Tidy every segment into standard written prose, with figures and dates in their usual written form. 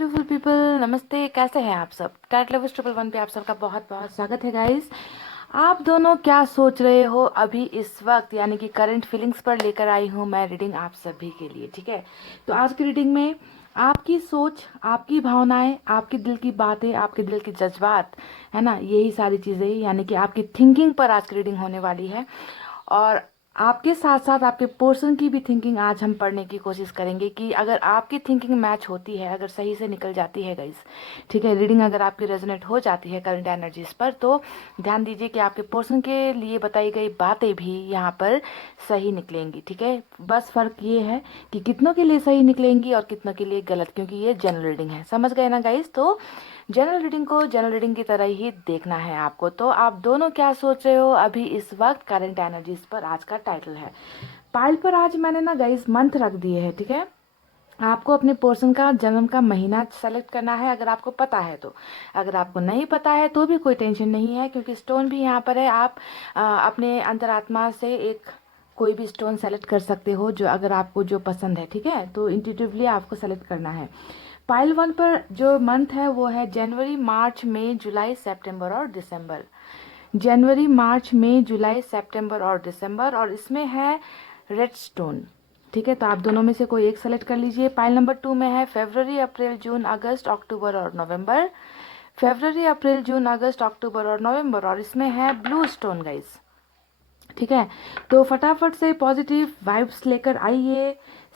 Beautiful people, नमस्ते। कैसे हैं आप सब? टैट लवर्स 111 पे आप सबका बहुत बहुत स्वागत है गाइस। आप दोनों क्या सोच रहे हो अभी इस वक्त, यानी कि करंट फीलिंग्स पर लेकर आई हूँ मैं रीडिंग आप सभी के लिए। ठीक है, तो आज की रीडिंग में आपकी सोच, आपकी भावनाएं, आपके दिल की बातें, आपके दिल के जज्बात, है ना, यही सारी चीज़ें, यानी कि आपकी थिंकिंग पर आज की रीडिंग होने वाली है। और आपके साथ साथ आपके पर्सन की भी थिंकिंग आज हम पढ़ने की कोशिश करेंगे कि अगर आपकी थिंकिंग मैच होती है, अगर सही से निकल जाती है गाइस, ठीक है, रीडिंग अगर आपकी रेजोनेट हो जाती है करंट एनर्जीज पर, तो ध्यान दीजिए कि आपके पर्सन के लिए बताई गई बातें भी यहाँ पर सही निकलेंगी। ठीक है, बस फर्क ये है कि कितनों के लिए सही निकलेंगी और कितनों के लिए गलत, क्योंकि ये जनरल रीडिंग है। समझ गए ना गाइस? तो जनरल रीडिंग को जनरल रीडिंग की तरह ही देखना है आपको। तो आप दोनों क्या सोच रहे हो अभी इस वक्त, करंट एनर्जीज पर आज का टाइटल है। पाइल पर आज मैंने ना गाइस मंथ रख दिए हैं। ठीक है, आपको अपने पर्सन का जन्म का महीना सेलेक्ट करना है अगर आपको पता है तो। अगर आपको नहीं पता है तो भी कोई टेंशन नहीं है, क्योंकि स्टोन भी यहाँ पर है। आप अपने अंतरात्मा से एक कोई भी स्टोन सेलेक्ट कर सकते हो, जो अगर आपको जो पसंद है। ठीक है, तो इंट्यूटिवली आपको सेलेक्ट करना है। पाइल वन पर जो मंथ है वो है जनवरी, मार्च, मई, जुलाई, सितंबर और दिसंबर। जनवरी, मार्च, मई, जुलाई, सितंबर और दिसंबर, और इसमें है रेड स्टोन। ठीक है, तो आप दोनों में से कोई एक सेलेक्ट कर लीजिए। पाइल नंबर 2 में है फरवरी, अप्रैल, जून, अगस्त, अक्टूबर और नवंबर। फरवरी, अप्रैल, जून, अगस्त, अक्टूबर और नवंबर, और इसमें है ब्लू स्टोन गाइस। ठीक है, तो फटाफट से पॉजिटिव वाइब्स लेकर आइए,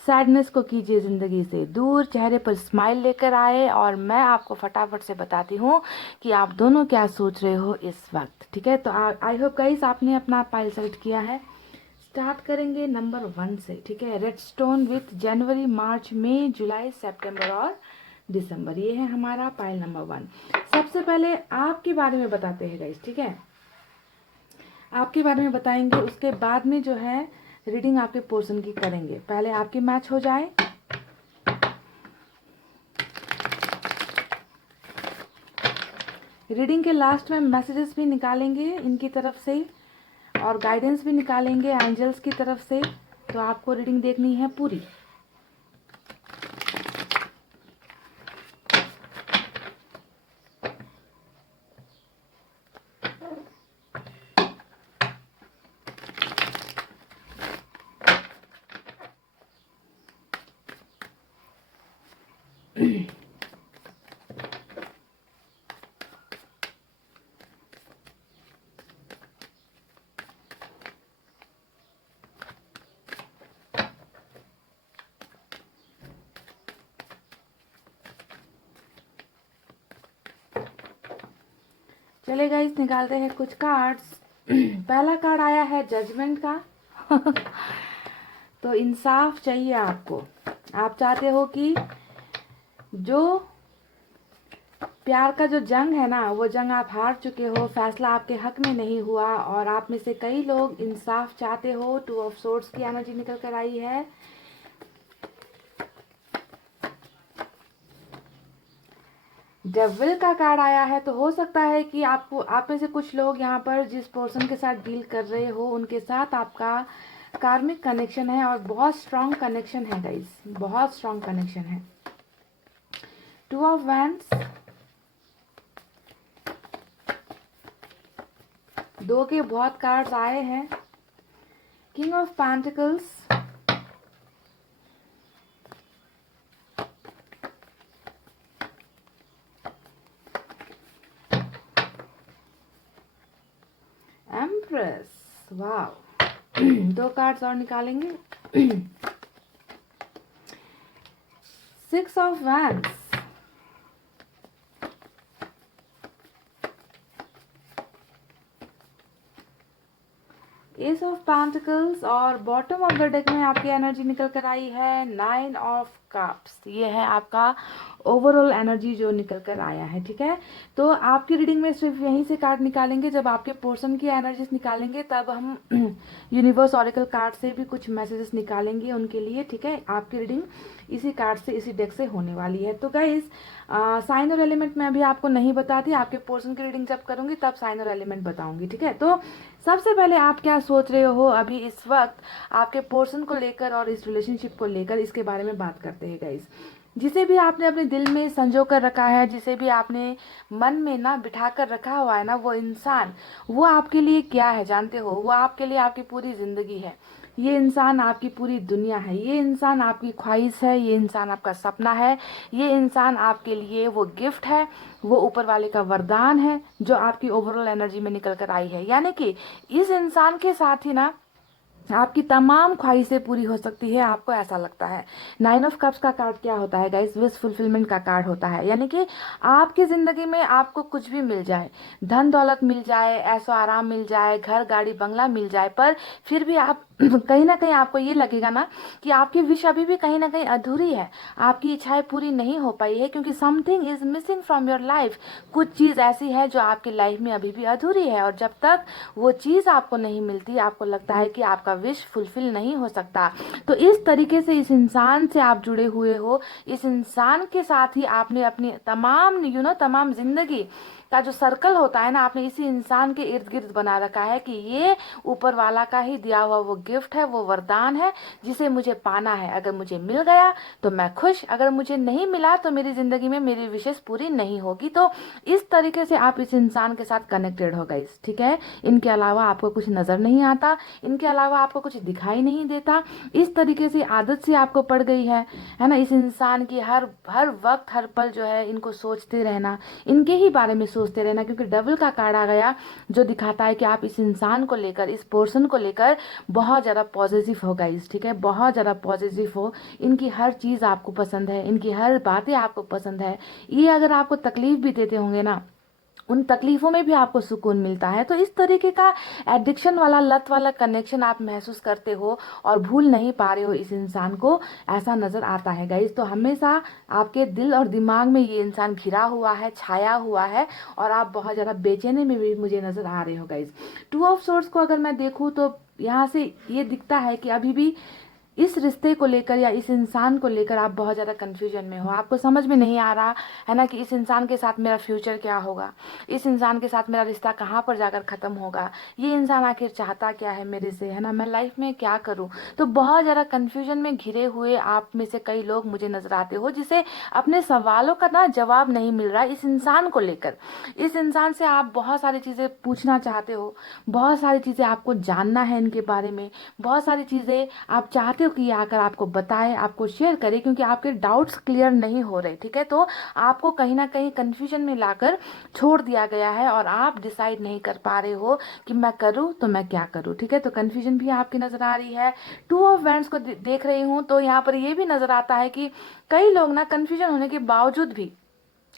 सैडनेस को कीजिए जिंदगी से दूर, चेहरे पर स्माइल लेकर आए, और मैं आपको फटाफट से बताती हूँ कि आप दोनों क्या सोच रहे हो इस वक्त। ठीक है, तो आई होप गाइस आपने अपना पाइल सेलेक्ट किया है। स्टार्ट करेंगे नंबर 1 से। ठीक है, रेड स्टोन विथ जनवरी, मार्च, मई, जुलाई, सितंबर और दिसंबर, ये है हमारा पाइल नंबर 1। सबसे पहले आपके बारे में बताते हैं गाइस। ठीक है, आपके बारे में बताएंगे, उसके बाद में जो है रीडिंग आपके पोर्शन की करेंगे। पहले आपके मैच हो जाए। रीडिंग के लास्ट में मैसेजेस भी निकालेंगे इनकी तरफ से, और गाइडेंस भी निकालेंगे एंजल्स की तरफ से। तो आपको रीडिंग देखनी है पूरी। चले गाइस, निकालते हैं कुछ कार्ड्स। पहला कार्ड आया है जजमेंट का। तो इंसाफ चाहिए आपको। आप चाहते हो कि जो प्यार का जो जंग है ना, वो जंग आप हार चुके हो, फैसला आपके हक में नहीं हुआ, और आप में से कई लोग इंसाफ चाहते हो। 2 ऑफ सोर्ड्स की एनर्जी निकल कर आई है। डेविल का कार्ड आया है। तो हो सकता है कि आपको, आप में से कुछ लोग यहाँ पर जिस पर्सन के साथ डील कर रहे हो उनके साथ आपका कार्मिक कनेक्शन है, और बहुत स्ट्रांग कनेक्शन है गाइस, बहुत स्ट्रांग कनेक्शन है। 2 ऑफ वैंड्स, 2 के बहुत कार्ड्स आए हैं। किंग ऑफ पेंटिकल्स, एम्प्रेस, वाह। 2 कार्ड्स और निकालेंगे। 6 of wands, S of pentacles, और बॉटम ऑफ द डेक में आपकी एनर्जी निकल कर आई है 9 ऑफ कप्स। ये है आपका ओवरऑल एनर्जी जो निकल कर आया है। ठीक है, तो आपकी रीडिंग में सिर्फ यहीं से कार्ड निकालेंगे। जब आपके पोर्शन की एनर्जीज निकालेंगे तब हम यूनिवर्स ऑरिकल कार्ड से भी कुछ मैसेजेस निकालेंगे उनके लिए। ठीक है, आपकी रीडिंग इसी कार्ड से, इसी डेक से होने वाली है। तो गाइस, साइन और एलिमेंट मैं अभी आपको नहीं बताती, आपके पोर्शन की रीडिंग जब करूंगी तब साइन और एलिमेंट बताऊंगी। ठीक है, तो सबसे पहले आप क्या सोच रहे हो अभी इस वक्त आपके पोर्शन को लेकर और इस रिलेशनशिप को लेकर, इसके बारे में बात करते हैं गाइस। जिसे भी आपने अपने दिल में संजो कर रखा है, जिसे भी आपने मन में ना बिठा कर रखा हुआ है ना, वो इंसान, वो आपके लिए क्या है जानते हो? वो आपके लिए आपकी पूरी जिंदगी है। ये इंसान आपकी पूरी दुनिया है। ये इंसान आपकी ख्वाहिश है। ये इंसान आपका सपना है। ये इंसान आपके लिए वो गिफ्ट है, वो ऊपर वाले का वरदान है जो आपकी ओवरऑल एनर्जी में निकल कर आई है। यानी कि इस इंसान के साथ ही ना आपकी तमाम ख्वाहिशें पूरी हो सकती है, आपको ऐसा लगता है। नाइन ऑफ कप्स का कार्ड क्या होता है गाइस? विश फुलफिलमेंट का कार्ड होता है। यानी कि आपकी जिंदगी में आपको कुछ भी मिल जाए, धन दौलत मिल जाए, ऐशो आराम मिल जाए, घर गाड़ी बंगला मिल जाए, पर फिर भी आप कहीं ना कहीं आपको ये लगेगा ना कि आपकी विश अभी भी कहीं ना कहीं अधूरी है, आपकी इच्छाएं पूरी नहीं हो पाई है, क्योंकि something is missing from your life. कुछ चीज़ ऐसी है जो आपकी लाइफ में अभी भी अधूरी है, और जब तक वो चीज़ आपको नहीं मिलती, आपको लगता है कि आपका विश फुलफिल नहीं हो सकता। तो इस तरीके से इस इंसान से आप जुड़े हुए हो, इस इंसान के साथ ही आपने अपनी तमाम तमाम जिंदगी का जो सर्कल होता है ना, आपने इसी इंसान के इर्द गिर्द बना रखा है कि ये ऊपर वाला का ही दिया हुआ वो गिफ्ट है, वो वरदान है जिसे मुझे पाना है। अगर मुझे मिल गया तो मैं खुश, अगर मुझे नहीं मिला तो मेरी जिंदगी में मेरी विशेष पूरी नहीं होगी। तो इस तरीके से आप इस इंसान के साथ कनेक्टेड हो गए, ठीक है। इनके अलावा आपको कुछ नजर नहीं आता, इनके अलावा आपको कुछ दिखाई नहीं देता। इस तरीके से आदत से आपको पड़ गई है ना, इस इंसान की हर हर वक्त हर पल जो है इनको सोचते रहना, इनके ही बारे में सोचते रहना, क्योंकि डबल का कार्ड आ गया जो दिखाता है कि आप इस इंसान को लेकर, इस पर्सन को लेकर बहुत ज़्यादा पॉजिटिव हो गाइस, ठीक है, बहुत ज़्यादा पॉजिटिव हो। इनकी हर चीज़ आपको पसंद है, इनकी हर बातें आपको पसंद है। ये अगर आपको तकलीफ भी देते होंगे ना, उन तकलीफों में भी आपको सुकून मिलता है। तो इस तरीके का एडिक्शन वाला, लत वाला कनेक्शन आप महसूस करते हो और भूल नहीं पा रहे हो इस इंसान को, ऐसा नजर आता है गाइस। तो हमेशा आपके दिल और दिमाग में ये इंसान घिरा हुआ है, छाया हुआ है, और आप बहुत ज़्यादा बेचैनी में भी मुझे नजर आ रहे हो गाइस। टू ऑफ सोर्स को अगर मैं देखूँ तो यहाँ से ये दिखता है कि अभी भी इस रिश्ते को लेकर या इस इंसान को लेकर आप बहुत ज़्यादा कंफ्यूजन में हो। आपको समझ में नहीं आ रहा है ना कि इस इंसान के साथ मेरा फ्यूचर क्या होगा, इस इंसान के साथ मेरा रिश्ता कहाँ पर जाकर ख़त्म होगा, ये इंसान आखिर चाहता क्या है मेरे से, है ना, मैं लाइफ में क्या करूँ। तो बहुत ज़्यादा कंफ्यूजन में घिरे हुए आप में से कई लोग मुझे नजर आते हो, जिसे अपने सवालों का ना जवाब नहीं मिल रहा इस इंसान को लेकर। इस इंसान से आप बहुत सारी चीज़ें पूछना चाहते हो, बहुत सारी चीज़ें आपको जानना है इनके बारे में, बहुत सारी चीज़ें आप चाहते हो कि ये आकर आपको बताए, आपको शेयर करे, क्योंकि आपके डाउट्स क्लियर नहीं हो रहे, ठीक है। तो आपको कहीं ना कहीं कंफ्यूजन में लाकर छोड़ दिया गया है और आप डिसाइड नहीं कर पा रहे हो कि मैं करूँ तो मैं क्या करूँ, ठीक है। तो कंफ्यूजन भी आपकी नजर आ रही है। टू ऑफ वैंड्स को देख रही हूँ तो यहाँ पर ये भी नजर आता है कि कई लोग ना कंफ्यूजन होने के बावजूद भी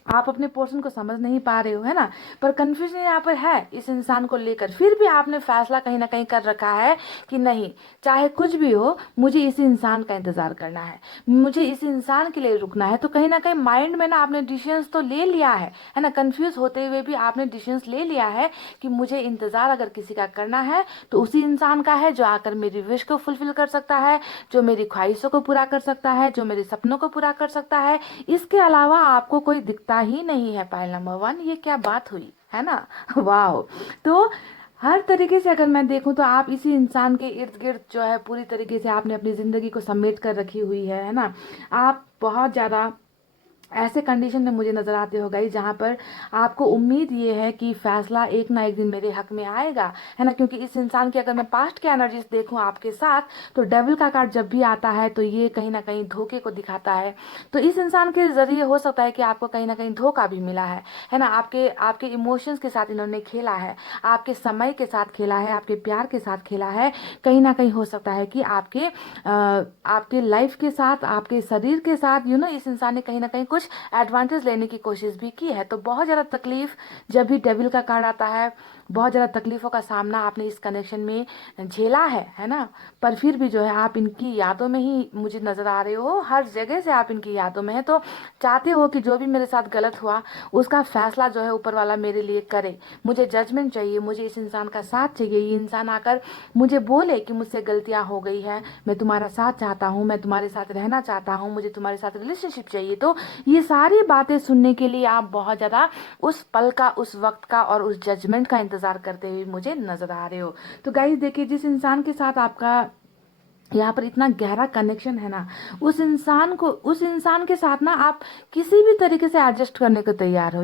आप अपने पोर्शन को समझ नहीं पा रहे हो, है ना, पर कंफ्यूजन यहाँ पर है इस इंसान को लेकर। फिर भी आपने फैसला कहीं ना कहीं कर रखा है कि नहीं, चाहे कुछ भी हो, मुझे इस इंसान का इंतजार करना है, मुझे इस इंसान के लिए रुकना है। तो कहीं ना कहीं माइंड में ना आपने डिसीजंस तो ले लिया है ना, कंफ्यूज होते हुए भी आपने डिसीजंस ले लिया है कि मुझे इंतजार अगर किसी का करना है तो उसी इंसान का है जो आकर मेरी विश को फुलफिल कर सकता है, जो मेरी ख्वाहिशों को पूरा कर सकता है, जो मेरे सपनों को पूरा कर सकता है। इसके अलावा आपको कोई दिखता ही नहीं है। पाइल नंबर 1, ये क्या बात हुई, है ना। वाह। तो हर तरीके से अगर मैं देखूं तो आप इसी इंसान के इर्द गिर्द जो है पूरी तरीके से आपने अपनी जिंदगी को समेट कर रखी हुई है ना। आप बहुत ज़्यादा ऐसे कंडीशन में मुझे नजर आते हो गई जहाँ पर आपको उम्मीद ये है कि फैसला एक ना एक दिन मेरे हक में आएगा, है ना, क्योंकि इस इंसान की अगर मैं पास्ट के एनर्जीज देखूं आपके साथ, तो डेविल का कार्ड जब भी आता है तो ये कहीं ना कहीं धोखे को दिखाता है। तो इस इंसान के जरिए हो सकता है कि आपको कहीं ना कहीं धोखा भी मिला है ना, आपके आपके इमोशंस के साथ इन्होंने खेला है, आपके समय के साथ खेला है, आपके प्यार के साथ खेला है। कहीं ना कहीं हो सकता है कि आपके लाइफ के साथ, आपके शरीर के साथ इस इंसान ने कहीं ना कहीं कुछ एडवांटेज लेने की कोशिश भी की है। तो बहुत ज़्यादा तकलीफ जब भी डेविल का कार्ड आता है, बहुत ज़्यादा तकलीफों का सामना आपने इस कनेक्शन में झेला है ना, पर फिर भी जो है आप इनकी यादों में ही मुझे नज़र आ रहे हो, हर जगह से आप इनकी यादों में है। तो चाहते हो कि जो भी मेरे साथ गलत हुआ उसका फैसला जो है ऊपर वाला मेरे लिए करे। मुझे जजमेंट चाहिए, मुझे इस इंसान का साथ चाहिए, ये इंसान आकर मुझे बोले कि मुझसे गलतियां हो गई है, मैं तुम्हारा साथ चाहता हूँ, मैं तुम्हारे साथ रहना चाहता हूँ, मुझे तुम्हारे साथ रिलेशनशिप चाहिए। तो ये सारी बातें सुनने के लिए आप बहुत ज़्यादा उस पल का, उस वक्त का और उस जजमेंट का इंतजार करते हुए मुझे नजर आ रहे हो। तो गाइस देखिए, जिस इंसान के साथ आपका यहाँ पर इतना गहरा कनेक्शन है ना, उस इंसान के साथ ना आप किसी भी तरीके से एडजस्ट करने को तैयार हो।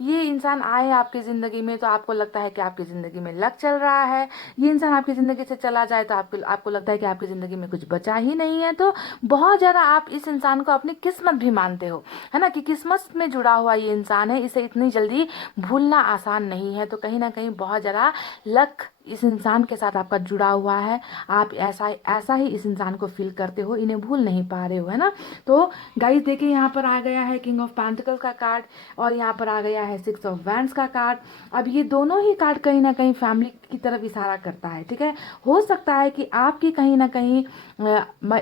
ये इंसान आए आपकी ज़िंदगी में तो आपको लगता है कि आपकी ज़िंदगी में लक चल रहा है, ये इंसान आपकी ज़िंदगी से चला जाए तो आपको आपको लगता है कि आपकी ज़िंदगी में कुछ बचा ही नहीं है। तो बहुत ज़्यादा आप इस इंसान को अपनी किस्मत भी मानते हो, है ना, कि किस्मत में जुड़ा हुआ ये इंसान है, इसे इतनी जल्दी भूलना आसान नहीं है। तो कहीं ना कहीं बहुत ज़्यादा लक इस इंसान के साथ आपका जुड़ा हुआ है। आप ऐसा ऐसा ही इस इंसान को फील करते हो, इन्हें भूल नहीं पा रहे हो, है ना। तो गाइस देखिए, यहाँ पर आ गया है किंग ऑफ पेंटिकल्स का कार्ड और यहाँ पर आ गया है सिक्स ऑफ वैंड्स का कार्ड। अब ये दोनों ही कार्ड कहीं ना कहीं फैमिली की तरफ इशारा करता है, ठीक है। हो सकता है कि आपकी कहीं ना कहीं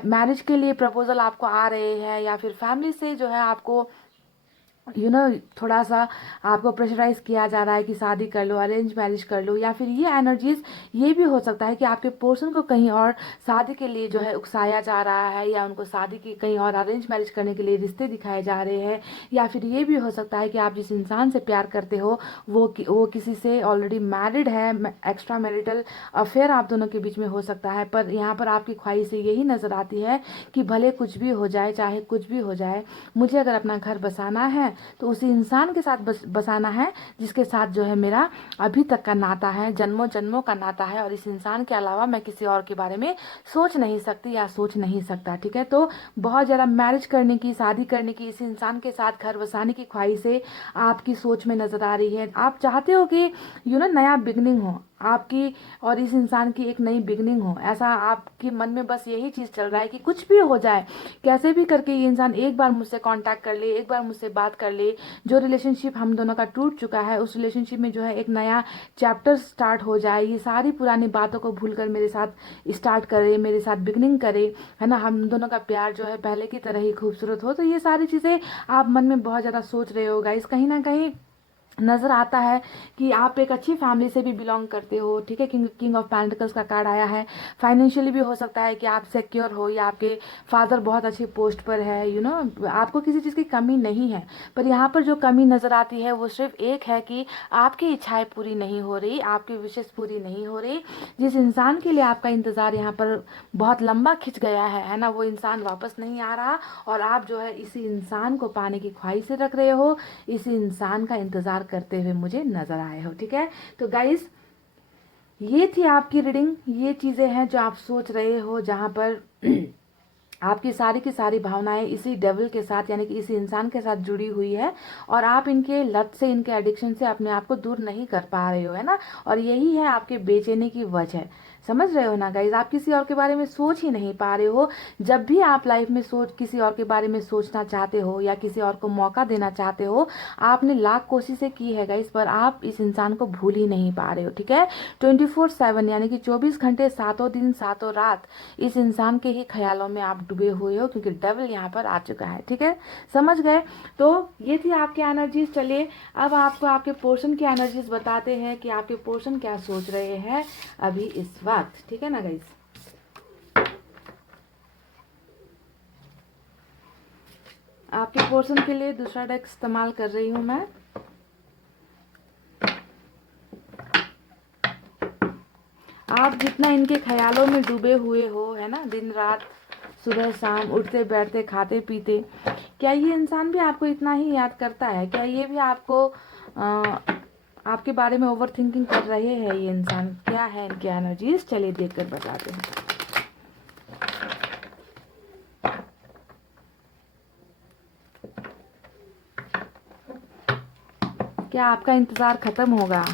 मैरिज के लिए प्रपोजल आपको आ रहे हैं, या फिर फैमिली से जो है आपको थोड़ा सा आपको प्रेशराइज किया जा रहा है कि शादी कर लो, अरेंज मैरिज कर लो, या फिर ये एनर्जीज ये भी हो सकता है कि आपके पर्सन को कहीं और शादी के लिए जो है उकसाया जा रहा है, या उनको शादी की कहीं और अरेंज मैरिज करने के लिए रिश्ते दिखाए जा रहे हैं। या फिर ये भी हो सकता है कि आप जिस इंसान से प्यार करते हो वो किसी से ऑलरेडी मैरिड है, एक्स्ट्रा मैरिटल अफेयर आप दोनों के बीच में हो सकता है। पर यहाँ पर आपकी ख्वाहिशें यही नज़र आती है कि भले कुछ भी हो जाए, चाहे कुछ भी हो जाए, मुझे अगर अपना घर बसाना है तो उसी इंसान के साथ बसाना है जिसके साथ जो है मेरा अभी तक का नाता है, जन्मों जन्मों का नाता है, और इस इंसान के अलावा मैं किसी और के बारे में सोच नहीं सकती या सोच नहीं सकता, ठीक है। तो बहुत ज़्यादा मैरिज करने की, शादी करने की, इस इंसान के साथ घर बसाने की ख्वाहिशें आपकी सोच में नज़र आ रही है। आप चाहते हो कि नया बिगनिंग हो आपकी और इस इंसान की, एक नई बिगनिंग हो, ऐसा आपके मन में बस यही चीज़ चल रहा है कि कुछ भी हो जाए, कैसे भी करके ये इंसान एक बार मुझसे कांटेक्ट कर ले, एक बार मुझसे बात कर ले। जो रिलेशनशिप हम दोनों का टूट चुका है, उस रिलेशनशिप में जो है एक नया चैप्टर स्टार्ट हो जाए, ये सारी पुरानी बातों को भूलकर मेरे साथ स्टार्ट करे, मेरे साथ बिगनिंग करे, है ना। हम दोनों का प्यार जो है पहले की तरह ही खूबसूरत हो। तो ये सारी चीज़ें आप मन में बहुत ज़्यादा सोच रहे हो गाइस। कहीं ना कहीं नज़र आता है कि आप एक अच्छी फैमिली से भी बिलोंग करते हो, ठीक है। किंग ऑफ पेंटिकल्स का कार्ड आया है। फाइनेंशियली भी हो सकता है कि आप सिक्योर हो, या आपके फादर बहुत अच्छी पोस्ट पर है, आपको किसी चीज़ की कमी नहीं है। पर यहाँ पर जो कमी नज़र आती है वो सिर्फ एक है कि आपकी इच्छाएं पूरी नहीं हो रही, आपकी विशेष पूरी नहीं हो रही। जिस इंसान के लिए आपका इंतज़ार यहाँ पर बहुत लंबा खिंच गया है ना, वो इंसान वापस नहीं आ रहा, और आप जो है इसी इंसान को पाने की ख्वाहिशें रख रहे हो, इसी इंसान का इंतज़ार करते हुए मुझे नजर आए हो, ठीक है। तो गाइस, ये थी आपकी रीडिंग। ये चीज़ें हैं जो आप सोच रहे हो, जहाँ पर आपकी सारी की सारी भावनाएं इसी डेविल के साथ, यानी कि इसी इंसान के साथ जुड़ी हुई है, और आप इनके लत से, इनके एडिक्शन से अपने आप को दूर नहीं कर पा रहे हो, है ना। और यही है आपके बेचैनी की वजह। समझ रहे हो ना गाइज, आप किसी और के बारे में सोच ही नहीं पा रहे हो। जब भी आप लाइफ में किसी और के बारे में सोचना चाहते हो या किसी और को मौका देना चाहते हो, आपने लाख कोशिशें की है गाइज, पर आप इस इंसान को भूल ही नहीं पा रहे हो, ठीक है। 24/7 यानी कि 24 घंटे, 7 दिन 7 रात इस इंसान के ही ख्यालों में आप डूबे हुए हो, क्योंकि डेविल यहाँ पर आ चुका है, ठीक है। समझ गए। तो ये थी आपकी एनर्जीज। चलिए अब आपको आपके पोर्शन की एनर्जीज बताते हैं कि आपके पोर्शन क्या सोच रहे हैं अभी इस वक्त, ठीक है ना गाइस। आपके पोर्शन के लिए दूसरा डेक इस्तेमाल कर रही हूं मैं। आप जितना इनके ख्यालों में डूबे हुए हो, है ना, दिन रात, सुबह शाम, उठते बैठते, खाते पीते, क्या ये इंसान भी आपको इतना ही याद करता है? क्या ये भी आपको आपके बारे में ओवर थिंकिंग कर रहे हैं? ये इंसान क्या है, इनकी एनर्जीज, चलिए देखकर बताते हैं। क्या आपका इंतजार खत्म होगा?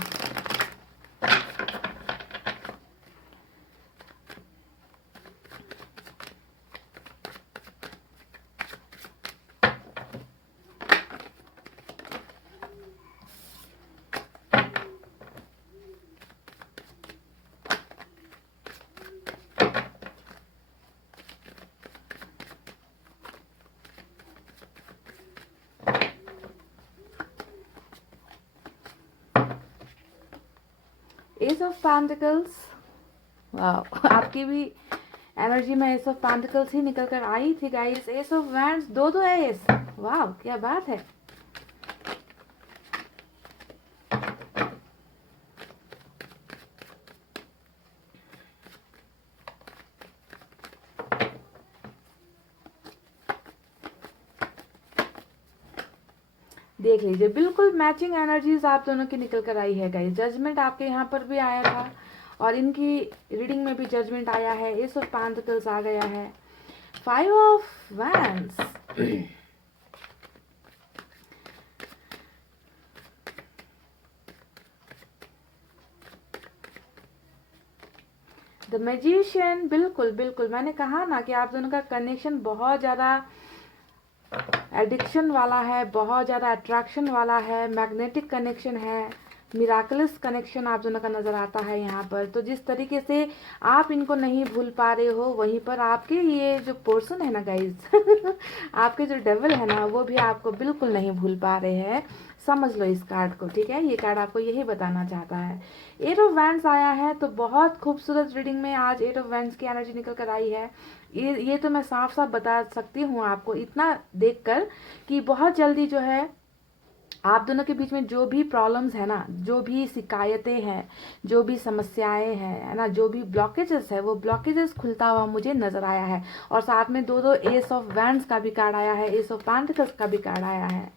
एस ऑफ पेंटिकल्स, वाह, आपकी भी एनर्जी में एस ऑफ पेंटिकल्स ही निकल कर आई थी गाइस। एस ऑफ वैंड्स, दो एस, वाह क्या बात है। देख लीजिए, बिल्कुल मैचिंग एनर्जीज आप दोनों की निकल कर आई है गाइस। जजमेंट आपके यहाँ पर भी आया था और इनकी रीडिंग में भी जजमेंट आया है। एस ऑफ पेंटिकल्स आ गया है, 5 ऑफ वैंड्स, द मैजिशियन। बिल्कुल बिल्कुल, मैंने कहा ना कि आप दोनों का कनेक्शन बहुत ज़्यादा एडिक्शन वाला है, बहुत ज़्यादा अट्रैक्शन वाला है, मैग्नेटिक कनेक्शन है, मिराकलस कनेक्शन आप दोनों का नज़र आता है यहाँ पर। तो जिस तरीके से आप इनको नहीं भूल पा रहे हो, वहीं पर आपके ये जो पर्सन है ना गाइज आपके जो डेविल है ना, वो भी आपको बिल्कुल नहीं भूल पा रहे हैं। समझ लो इस कार्ड को, ठीक है। ये कार्ड आपको यही बताना चाहता है। 8 ऑफ वैंड्स आया है, तो बहुत खूबसूरत रीडिंग में आज 8 ऑफ वैंड्स की एनर्जी निकल कर आई है। ये तो मैं साफ साफ बता सकती हूँ आपको इतना देखकर कि बहुत जल्दी जो है आप दोनों के बीच में जो भी प्रॉब्लम्स है ना, जो भी शिकायतें हैं, जो भी समस्याएं हैं, है ना, जो भी ब्लॉकेजेस है, वो ब्लॉकेजेस खुलता हुआ मुझे नजर आया है। और साथ में दो दो एस ऑफ वैंड्स का भी कार्ड आया है, एस ऑफ पेंटिकल्स का भी कार्ड आया है।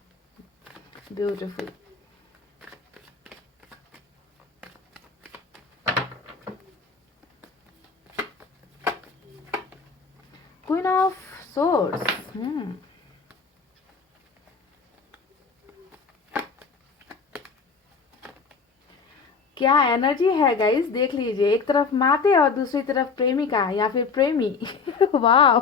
ब्यूटीफुल। Queen of swords. क्या एनर्जी है गाइस, देख लीजिए। एक तरफ माते और दूसरी तरफ प्रेमिका या फिर प्रेमी वाह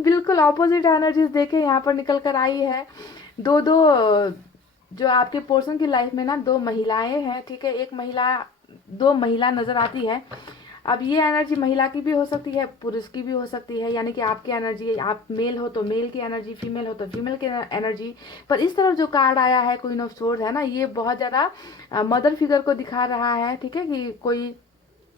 बिल्कुल ऑपोजिट एनर्जीज देखे यहाँ पर निकल कर आई है। दो दो जो आपके पर्सन की लाइफ में ना दो महिलाएं हैं, ठीक है। एक महिला, दो महिला नजर आती है। अब ये एनर्जी महिला की भी हो सकती है, पुरुष की भी हो सकती है, यानी कि आपकी एनर्जी, आप मेल हो तो मेल की एनर्जी, फीमेल हो तो फीमेल की एनर्जी। पर इस तरफ जो कार्ड आया है क्वीन ऑफ सोर्ड है ना, ये बहुत ज़्यादा मदर फिगर को दिखा रहा है, ठीक है। कि कोई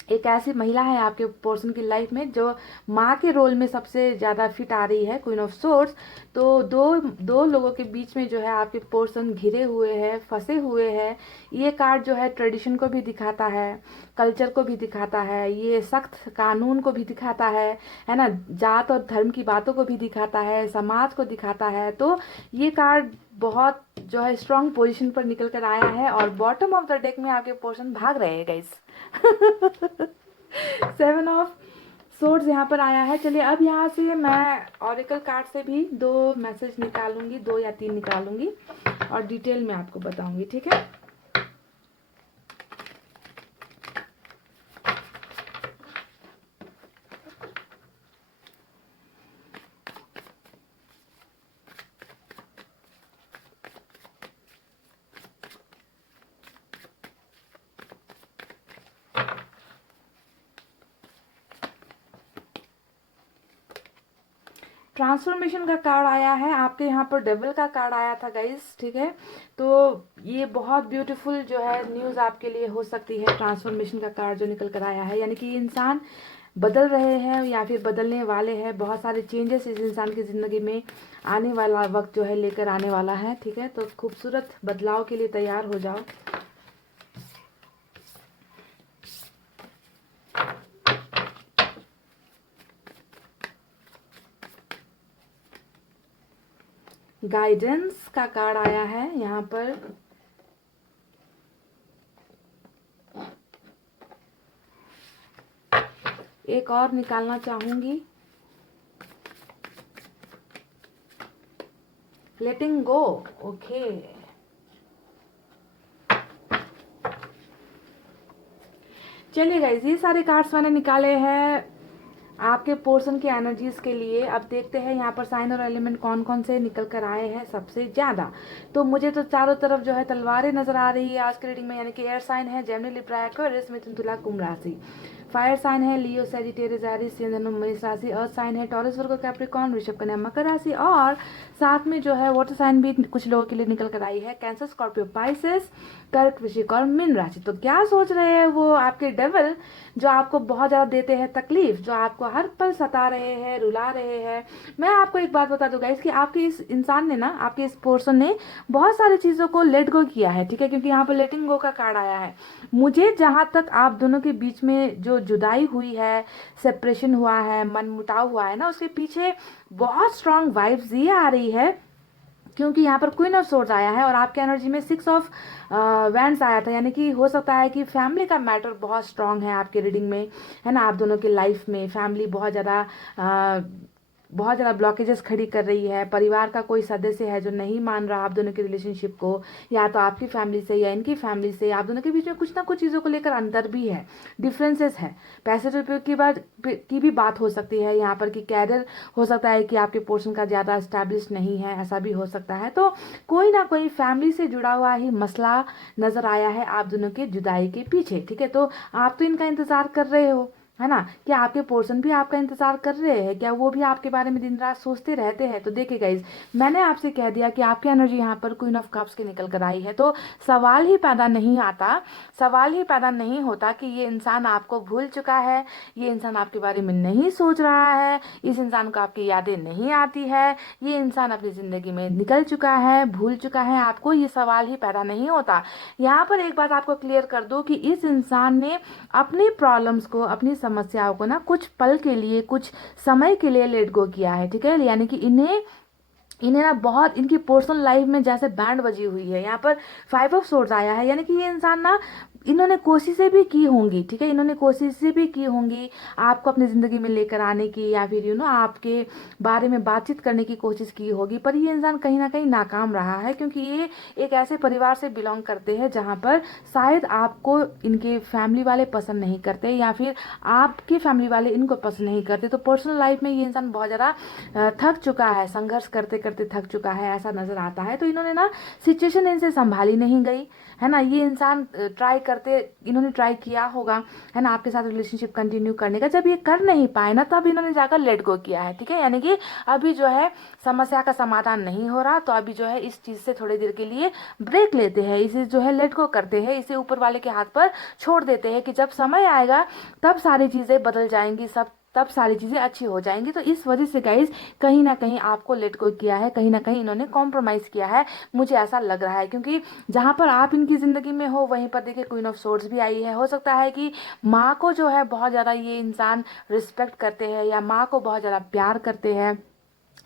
एक ऐसी महिला है आपके पर्सन की लाइफ में जो माँ के रोल में सबसे ज़्यादा फिट आ रही है, क्वीन ऑफ सोर्ड्स। तो दो लोगों के बीच में जो है आपके पर्सन घिरे हुए हैं, फंसे हुए हैं। ये कार्ड जो है ट्रेडिशन को भी दिखाता है, कल्चर को भी दिखाता है, ये सख्त कानून को भी दिखाता है ना, जात और धर्म की बातों को भी दिखाता है, समाज को दिखाता है। तो ये कार्ड बहुत जो है स्ट्रांग पोजीशन पर निकल कर आया है। और बॉटम ऑफ द डेक में आपके पर्सन भाग रहे हैं गाइस 7 ऑफ सोर्ड्स यहाँ पर आया है। चलिए अब यहाँ से मैं ऑरिकल कार्ड से भी 2 मैसेज निकालूंगी, 2 या 3 निकालूंगी और डिटेल में आपको बताऊंगी, ठीक है। ट्रांसफॉर्मेशन का कार्ड आया है, आपके यहाँ पर डेविल का कार्ड आया था गाइस, ठीक है। तो ये बहुत ब्यूटीफुल जो है न्यूज़ आपके लिए हो सकती है। ट्रांसफॉर्मेशन का कार्ड जो निकल कर आया है, यानी कि इंसान बदल रहे हैं या फिर बदलने वाले हैं। बहुत सारे चेंजेस इस इंसान की ज़िंदगी में आने वाला वक्त जो है लेकर आने वाला है, ठीक है। तो खूबसूरत बदलाव के लिए तैयार हो जाओ। गाइडेंस का कार्ड आया है यहाँ पर। एक और निकालना चाहूंगी, लेटिंग गो। ओके, चलिए गाइज, ये सारे कार्ड्स मैंने निकाले हैं आपके पोर्शन की एनर्जीज के लिए। अब देखते हैं यहाँ पर साइन और एलिमेंट कौन कौन से निकल कर आए हैं सबसे ज्यादा। तो मुझे तो चारों तरफ जो है तलवारें नजर आ रही है आज के रीडिंग में, यानी कि एयर साइन है जेमिनी, लिब्रा, एक्वेरियस, मिथुन, तुला, कुंभ राशि। फायर साइन है लियो, सैजिटेरियस, एरीज, सिंह, धनु, मेष राशि। अर्थ साइन है टॉरस, वर्गो, कैप्रिकॉर्न, वृषभ, कन्या, मकर राशि। और साथ में जो है वाटर साइन भी कुछ लोगों के लिए निकल कर आई है, कैंसर, स्कॉर्पियो, पाइसेस, कर्क, वृश्चिक और मीन राशि। तो क्या सोच रहे हैं वो आपके डेविल, जो आपको बहुत ज़्यादा देते हैं तकलीफ, जो आपको हर पल सता रहे हैं, रुला रहे हैं। मैं आपको एक बात बता दूं गाइस कि आपके इस इंसान ने ना, आपके इस पर्सन ने बहुत सारी चीज़ों को लेट गो किया है, ठीक है। क्योंकि यहाँ पर लेटिंग गो का कार्ड आया है। मुझे जहाँ तक आप दोनों के बीच में जो जुदाई हुई है, सेपरेशन हुआ है, मन मुटाव हुआ है ना, उसके पीछे बहुत स्ट्रांग वाइब्स ये आ रही है क्योंकि यहाँ पर क्वीन ऑफ सोर्ड्स आया है और आपके एनर्जी में 6 ऑफ वैंड्स आया था, यानी कि हो सकता है कि फैमिली का मैटर बहुत स्ट्रांग है आपके रीडिंग में, है ना। आप दोनों की लाइफ में फैमिली बहुत ज़्यादा ब्लॉकेजेस खड़ी कर रही है। परिवार का कोई सदस्य है जो नहीं मान रहा आप दोनों के रिलेशनशिप को, या तो आपकी फैमिली से या इनकी फैमिली से। आप दोनों के बीच में कुछ ना कुछ चीज़ों को लेकर अंतर भी है, डिफरेंसेस है। पैसे रुपये की भी बात हो सकती है यहाँ पर, कि कैरियर हो सकता है कि आपके पोर्शन का ज़्यादा इस्टेब्लिश नहीं है, ऐसा भी हो सकता है। तो कोई ना कोई फैमिली से जुड़ा हुआ ही मसला नज़र आया है आप दोनों के जुदाई के पीछे, ठीक है। तो आप तो इनका इंतज़ार कर रहे हो, है ना। क्या आपके पोर्शन भी आपका इंतजार कर रहे हैं? क्या वो भी आपके बारे में दिन रात सोचते रहते हैं? तो देखिए गाइज, मैंने आपसे कह दिया कि आपकी एनर्जी यहाँ पर क्वीन ऑफ कप्स की निकल कर आई है, तो सवाल ही पैदा नहीं होता कि ये इंसान आपको भूल चुका है, ये इंसान आपके बारे में नहीं सोच रहा है, इस इंसान को आपकी यादें नहीं आती है, ये इंसान अपनी जिंदगी में निकल चुका है, भूल चुका है आपको। ये सवाल ही पैदा नहीं होता। यहाँ पर एक बात आपको क्लियर कर दो कि इस इंसान ने अपनी प्रॉब्लम्स को, अपनी समस्याओं को ना कुछ पल के लिए, कुछ समय के लिए लेट गो किया है, ठीक है। यानी कि इन्हें ना बहुत इनकी पर्सनल लाइफ में जैसे बैंड बजी हुई है। यहाँ पर 5 ऑफ सोर्ड्स आया है, यानी कि ये इंसान ना, इन्होंने कोशिशें भी की होंगी, ठीक है। इन्होंने कोशिशें भी की होंगी आपको अपनी ज़िंदगी में लेकर आने की, या फिर आपके बारे में बातचीत करने की कोशिश की होगी, पर ये इंसान कहीं ना कहीं नाकाम रहा है, क्योंकि ये एक ऐसे परिवार से बिलोंग करते हैं जहाँ पर शायद आपको इनके फैमिली वाले पसंद नहीं करते, या फिर आपके फैमिली वाले इनको पसंद नहीं करते। तो पर्सनल लाइफ में ये इंसान बहुत ज़्यादा थक चुका है, संघर्ष करते करते थक चुका है, ऐसा नज़र आता है। तो इन्होंने ना सिचुएशन इनसे संभाली नहीं गई, है ना। ये इंसान इन्होंने ट्राई किया होगा, है ना, आपके साथ रिलेशनशिप कंटिन्यू करने का। जब ये कर नहीं पाए ना, तब इन्होंने जाकर लेट गो किया है, ठीक है। यानी कि अभी जो है समस्या का समाधान नहीं हो रहा, तो अभी जो है इस चीज़ से थोड़ी देर के लिए ब्रेक लेते हैं, इसे जो है लेट गो करते हैं, इसे ऊपर वाले के हाथ पर छोड़ देते हैं कि जब समय आएगा तब सारी चीज़ें बदल जाएंगी, तब सारी चीज़ें अच्छी हो जाएंगी। तो इस वजह से गाइज कहीं ना कहीं आपको लेट गो किया है, कहीं ना कहीं इन्होंने कॉम्प्रोमाइज़ किया है, मुझे ऐसा लग रहा है। क्योंकि जहाँ पर आप इनकी ज़िंदगी में हो, वहीं पर देखिए क्वीन ऑफ सोर्ड्स भी आई है। हो सकता है कि माँ को जो है बहुत ज़्यादा ये इंसान रिस्पेक्ट करते हैं, या माँ को बहुत ज़्यादा प्यार करते हैं।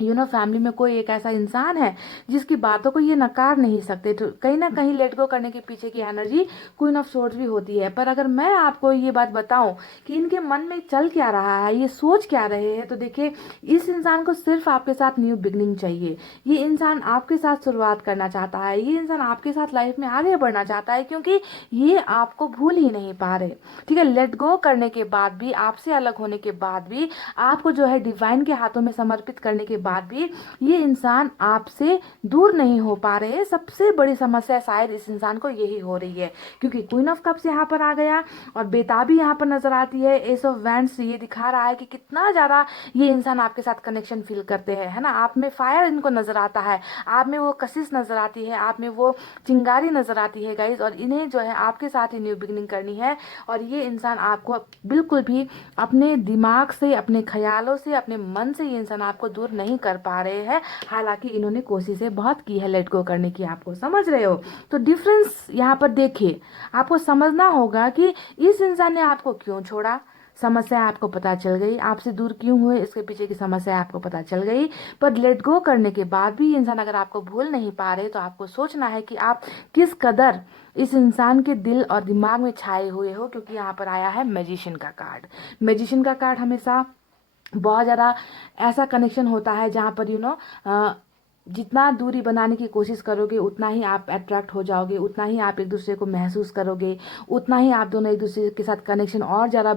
फैमिली में कोई एक ऐसा इंसान है जिसकी बातों को ये नकार नहीं सकते। तो कहीं ना कहीं लेट गो करने के पीछे की एनर्जी क्वीन ऑफ सोर्ड्स भी होती है। पर अगर मैं आपको ये बात बताऊं कि इनके मन में चल क्या रहा है, ये सोच क्या रहे हैं, तो देखिए इस इंसान को सिर्फ आपके साथ न्यू बिगनिंग चाहिए। ये इंसान आपके साथ शुरुआत करना चाहता है, ये इंसान आपके साथ लाइफ में आगे बढ़ना चाहता है, क्योंकि ये आपको भूल ही नहीं पा रहे, ठीक है। लेट गो करने के बाद भी, आपसे अलग होने के बाद भी, आपको जो है डिवाइन के हाथों में समर्पित करने के बाद भी ये इंसान आपसे दूर नहीं हो पा रहे हैं। सबसे बड़ी समस्या शायद इस इंसान को यही हो रही है, क्योंकि क्वीन ऑफ कप्स यहाँ पर आ गया और बेताबी यहाँ पर नजर आती है। एस ऑफ वैंड्स ये दिखा रहा है कि कितना ज्यादा ये इंसान आपके साथ कनेक्शन फील करते हैं, है ना। आप में फायर इनको नजर आता है, आप में वो कशिश नजर आती है, आप में वो चिंगारी नजर आती है गाइज। और इन्हें जो है आपके साथ ही न्यू बिगिनिंग करनी है, और ये इंसान आपको बिल्कुल भी अपने दिमाग से, अपने ख्यालों से, अपने मन से ये इंसान आपको दूर नहीं कर पा रहे हैं। हालांकि इन्होंने कोशिशें बहुत की है लेट गो करने की, आपको समझ रहे हो। तो डिफरेंस यहाँ पर देखिए, आपको समझना होगा कि इस इंसान ने आपको क्यों छोड़ा, समस्या आपको पता चल गई, आपसे दूर क्यों हुए, इसके पीछे की समस्या आपको पता चल गई। पर लेट गो करने के बाद भी इंसान अगर आपको भूल नहीं पा रहे, तो आपको सोचना है कि आप किस कदर इस इंसान के दिल और दिमाग में छाए हुए हो। क्योंकि यहाँ पर आया है मैजिशियन का कार्ड। मैजिशियन का कार्ड हमेशा बहुत ज़्यादा ऐसा कनेक्शन होता है जहाँ पर जितना दूरी बनाने की कोशिश करोगे, उतना ही आप अट्रैक्ट हो जाओगे, उतना ही आप एक दूसरे को महसूस करोगे, उतना ही आप दोनों एक दूसरे के साथ कनेक्शन और ज़्यादा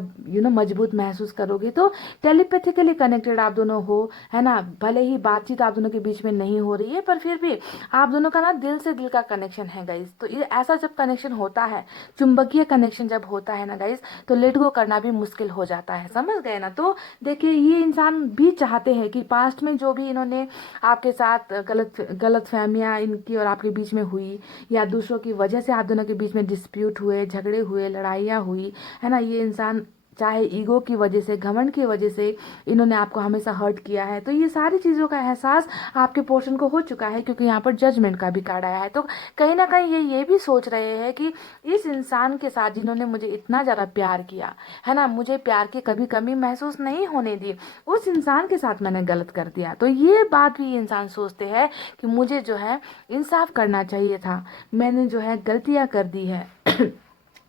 मजबूत महसूस करोगे। तो टेलीपैथिकली कनेक्टेड आप दोनों हो, है ना। भले ही बातचीत आप दोनों के बीच में नहीं हो रही है, पर फिर भी आप दोनों का ना दिल से दिल का कनेक्शन है गाइज। तो ये ऐसा जब कनेक्शन होता है, चुंबकीय कनेक्शन जब होता है ना गाइज, तो लेट गो करना भी मुश्किल हो जाता है, समझ गए ना। तो देखिए ये इंसान भी चाहते हैं कि पास्ट में जो भी इन्होंने आपके साथ गलत फहमियाँ इनकी और आपके बीच में हुई, या दूसरों की वजह से आप दोनों के बीच में डिस्प्यूट हुए, झगड़े हुए, लड़ाइयाँ हुई, है ना, ये इंसान चाहे ईगो की वजह से, घमंड की वजह से इन्होंने आपको हमेशा हर्ट किया है। तो ये सारी चीज़ों का एहसास आपके पोर्शन को हो चुका है, क्योंकि यहाँ पर जजमेंट का भी कार्ड आया है। तो कहीं ना कहीं ये भी सोच रहे हैं कि इस इंसान के साथ जिन्होंने मुझे इतना ज़्यादा प्यार किया है ना, मुझे प्यार की कभी कमी महसूस नहीं होने दी, उस इंसान के साथ मैंने गलत कर दिया। तो ये बात भी इंसान सोचते हैं कि मुझे जो है इंसाफ करना चाहिए था, मैंने जो है गलतियाँ कर दी है।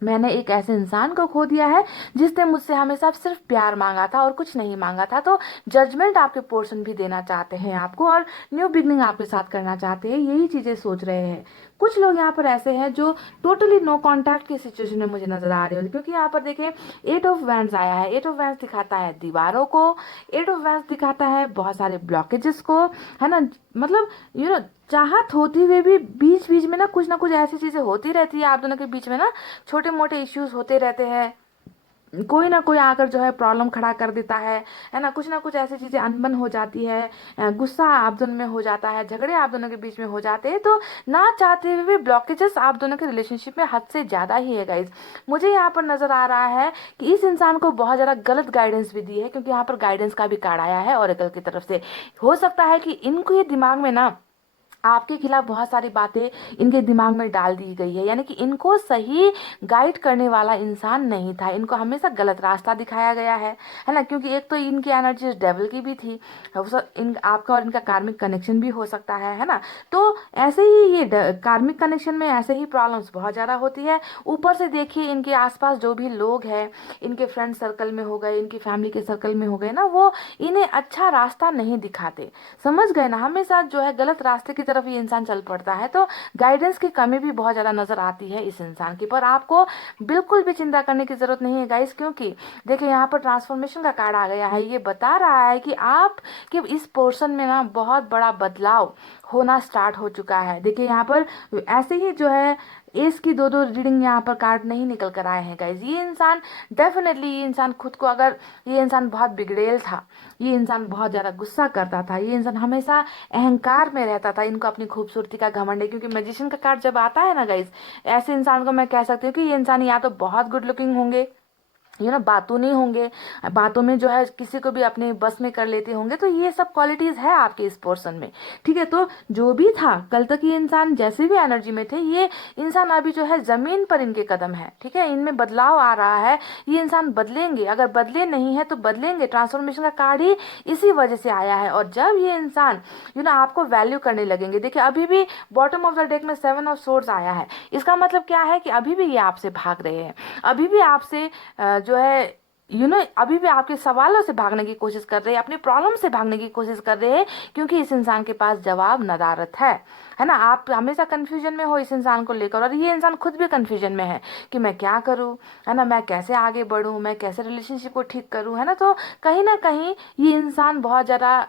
मैंने एक ऐसे इंसान को खो दिया है जिसने मुझसे हमेशा सिर्फ प्यार मांगा था और कुछ नहीं मांगा था। तो जजमेंट आपके पोर्शन भी देना चाहते हैं आपको, और न्यू बिगनिंग आपके साथ करना चाहते हैं, यही चीजें सोच रहे हैं। कुछ लोग यहाँ पर ऐसे हैं जो टोटली नो कांटेक्ट की सिचुएशन में मुझे नजर आ रहे हो, क्योंकि यहाँ पर देखें 8 ऑफ वैंड्स आया है। 8 ऑफ वैंड्स दिखाता है दीवारों को, 8 ऑफ वैंड्स दिखाता है बहुत सारे ब्लॉकेजेस को, है ना। मतलब चाहत होती हुए भी बीच बीच में ना कुछ ऐसी चीजें होती रहती है आप दोनों के बीच में ना, छोटे मोटे इश्यूज होते रहते हैं। कोई ना कोई आकर जो है प्रॉब्लम खड़ा कर देता है ना कुछ ऐसी चीजें अनबन हो जाती है, गुस्सा आप दोनों में हो जाता है, झगड़े आप दोनों के बीच में हो जाते हैं। तो ना चाहते हुए भी ब्लॉकेजेस आप दोनों के रिलेशनशिप में हद से ज्यादा ही है गाइज। मुझे यहाँ पर नजर आ रहा है कि इस इंसान को बहुत ज्यादा गलत गाइडेंस भी दी है, क्योंकि यहाँ पर गाइडेंस का भी कार्ड आया है ओरेकल की तरफ से। हो सकता है कि इनको ये दिमाग में ना आपके खिलाफ बहुत सारी बातें इनके दिमाग में डाल दी गई है, यानी कि इनको सही गाइड करने वाला इंसान नहीं था, इनको हमेशा गलत रास्ता दिखाया गया है ना। क्योंकि एक तो इनकी एनर्जी डेविल की भी थी, आपका और इनका कार्मिक कनेक्शन भी हो सकता है ना। तो ऐसे ही ये कार्मिक कनेक्शन में ऐसे ही प्रॉब्लम्स बहुत ज़्यादा होती है। ऊपर से देखिए इनके आसपास जो भी लोग हैं, इनके फ्रेंड सर्कल में हो गए, इनकी फैमिली के सर्कल में हो गए ना, वो इन्हें अच्छा रास्ता नहीं दिखाते, समझ गए ना। हमेशा जो है गलत रास्ते की तरफ ये इंसान चल पड़ता है। तो गाइडेंस की कमी भी बहुत ज्यादा नजर आती है इस इंसान की। पर आपको बिल्कुल भी चिंता करने की जरूरत नहीं है गाइस, क्योंकि देखिए यहाँ पर ट्रांसफॉर्मेशन का कार्ड आ गया है। ये बता रहा है कि आप के इस पोर्शन में ना बहुत बड़ा बदलाव होना स्टार्ट हो चुका है। देखिए यहाँ पर ऐसे ही जो है एस की दो रीडिंग यहाँ पर कार्ड नहीं निकल कर आए हैं गाइज। ये इंसान डेफिनेटली, ये इंसान खुद को, अगर ये इंसान बहुत बिगड़ेल था, ये इंसान बहुत ज्यादा गुस्सा करता था, ये इंसान हमेशा अहंकार में रहता था, इनको अपनी खूबसूरती का घमंड है। क्योंकि मैजिशियन का कार्ड जब आता है ना गाइज, ऐसे इंसान को मैं कह सकती हूँ कि ये इंसान या तो बहुत गुड लुकिंग होंगे, बातों नहीं होंगे, बातों में जो है किसी को भी अपने बस में कर लेते होंगे। तो ये सब क्वालिटीज है आपके इस पोर्शन में, ठीक है। तो जो भी था कल तक ये इंसान जैसे भी एनर्जी में थे, ये इंसान अभी जो है जमीन पर इनके कदम है, ठीक है। इनमें बदलाव आ रहा है, ये इंसान बदलेंगे, अगर बदले नहीं है तो बदलेंगे। ट्रांसफॉर्मेशन का कार्ड ही इसी वजह से आया है। और जब ये इंसान आपको वैल्यू करने लगेंगे, देखिए अभी भी बॉटम ऑफ द डेक में 7 ऑफ सोर्ड्स आया है। इसका मतलब क्या है कि अभी भी ये आपसे भाग रहे हैं, अभी भी आपसे जो है अभी भी आपके सवालों से भागने की कोशिश कर रहे हैं, अपनी प्रॉब्लम से भागने की कोशिश कर रहे हैं, क्योंकि इस इंसान के पास जवाब नदारत है ना। आप हमेशा कंफ्यूजन में हो इस इंसान को लेकर, और ये इंसान खुद भी कंफ्यूजन में है कि मैं क्या करूं, है ना, मैं कैसे आगे बढ़ूं, मैं कैसे रिलेशनशिप को ठीक करूं, है ना। तो कहीं ना कहीं ये इंसान बहुत ज्यादा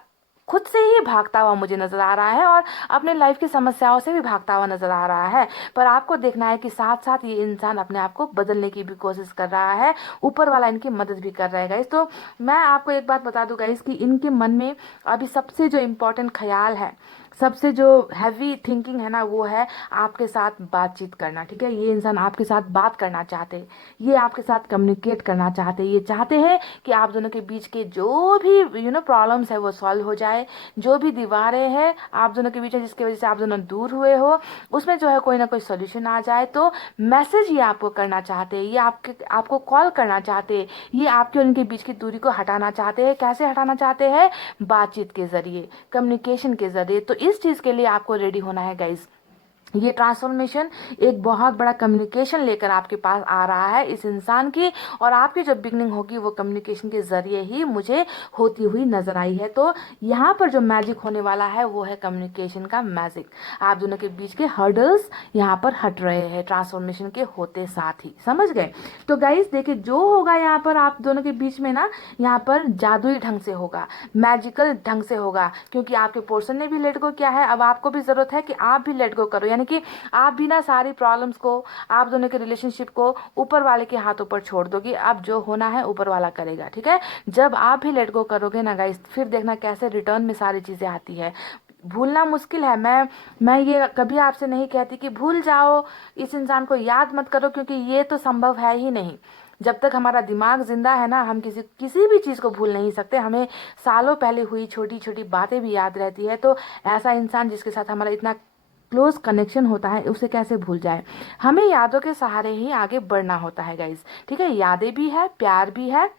खुद से ही भागता हुआ मुझे नजर आ रहा है, और अपने लाइफ की समस्याओं से भी भागता हुआ नजर आ रहा है। पर आपको देखना है कि साथ साथ ये इंसान अपने आप को बदलने की भी कोशिश कर रहा है, ऊपर वाला इनकी मदद भी कर रहा है गाइस। तो मैं आपको एक बात बता दूं गाइस कि इनके मन में अभी सबसे जो इम्पोर्टेंट ख्याल है, सबसे जो हैवी थिंकिंग है ना, वो है आपके साथ बातचीत करना, ठीक है। ये इंसान आपके साथ बात करना चाहते, ये आपके साथ कम्युनिकेट करना चाहते, ये चाहते हैं कि आप दोनों के बीच के जो भी प्रॉब्लम्स है वो सॉल्व हो जाए, जो भी दीवारें हैं आप दोनों के बीच है जिसकी वजह से आप दोनों दूर हुए हो, उसमें जो है कोई ना कोई सोल्यूशन आ जाए। तो मैसेज ये आपको करना चाहते हैं, ये आपको कॉल करना चाहते हैं, ये आपके और इनके बीच की दूरी को हटाना चाहते हैं। कैसे हटाना चाहते हैं? बातचीत के जरिए, कम्युनिकेशन के जरिए। तो इस चीज के लिए आपको रेडी होना है गाइज। ये ट्रांसफॉर्मेशन एक बहुत बड़ा कम्युनिकेशन लेकर आपके पास आ रहा है इस इंसान की, और आपकी जो बिगनिंग होगी वो कम्युनिकेशन के जरिए ही मुझे होती हुई नजर आई है। तो यहाँ पर जो मैजिक होने वाला है वो है कम्युनिकेशन का मैजिक। आप दोनों के बीच के हर्डल्स यहाँ पर हट रहे हैं ट्रांसफॉर्मेशन के होते साथ ही, समझ गए। तो गाइस देखिए जो होगा यहाँ पर आप दोनों के बीच में ना, यहाँ पर जादुई ढंग से होगा, मैजिकल ढंग से होगा, क्योंकि आपके पर्सन ने भी लेट गो किया है। अब आपको भी जरूरत है कि आप भी लेट गो करो, यानी कि आप भी ना सारी प्रॉब्लम्स को, आप दोनों के रिलेशनशिप को ऊपर वाले के हाथों पर छोड़ दोगी। अब जो होना है ऊपर वाला करेगा, ठीक है। जब आप भी लेट गो करोगे ना गाइस, फिर देखना कैसे रिटर्न में सारी चीजें आती है। भूलना मुश्किल है, मैं ये कभी आपसे नहीं कहती कि भूल जाओ, इस इंसान को याद मत करो, क्योंकि ये तो संभव है ही नहीं। जब तक हमारा दिमाग जिंदा है ना, हम किसी भी चीज़ को भूल नहीं सकते। हमें सालों पहले हुई छोटी छोटी बातें भी याद रहती है। तो ऐसा इंसान जिसके साथ हमारा इतना क्लोज कनेक्शन होता है, उसे कैसे भूल जाए। हमें यादों के सहारे ही आगे बढ़ना होता है गाइज, ठीक है। यादें भी है, प्यार भी है,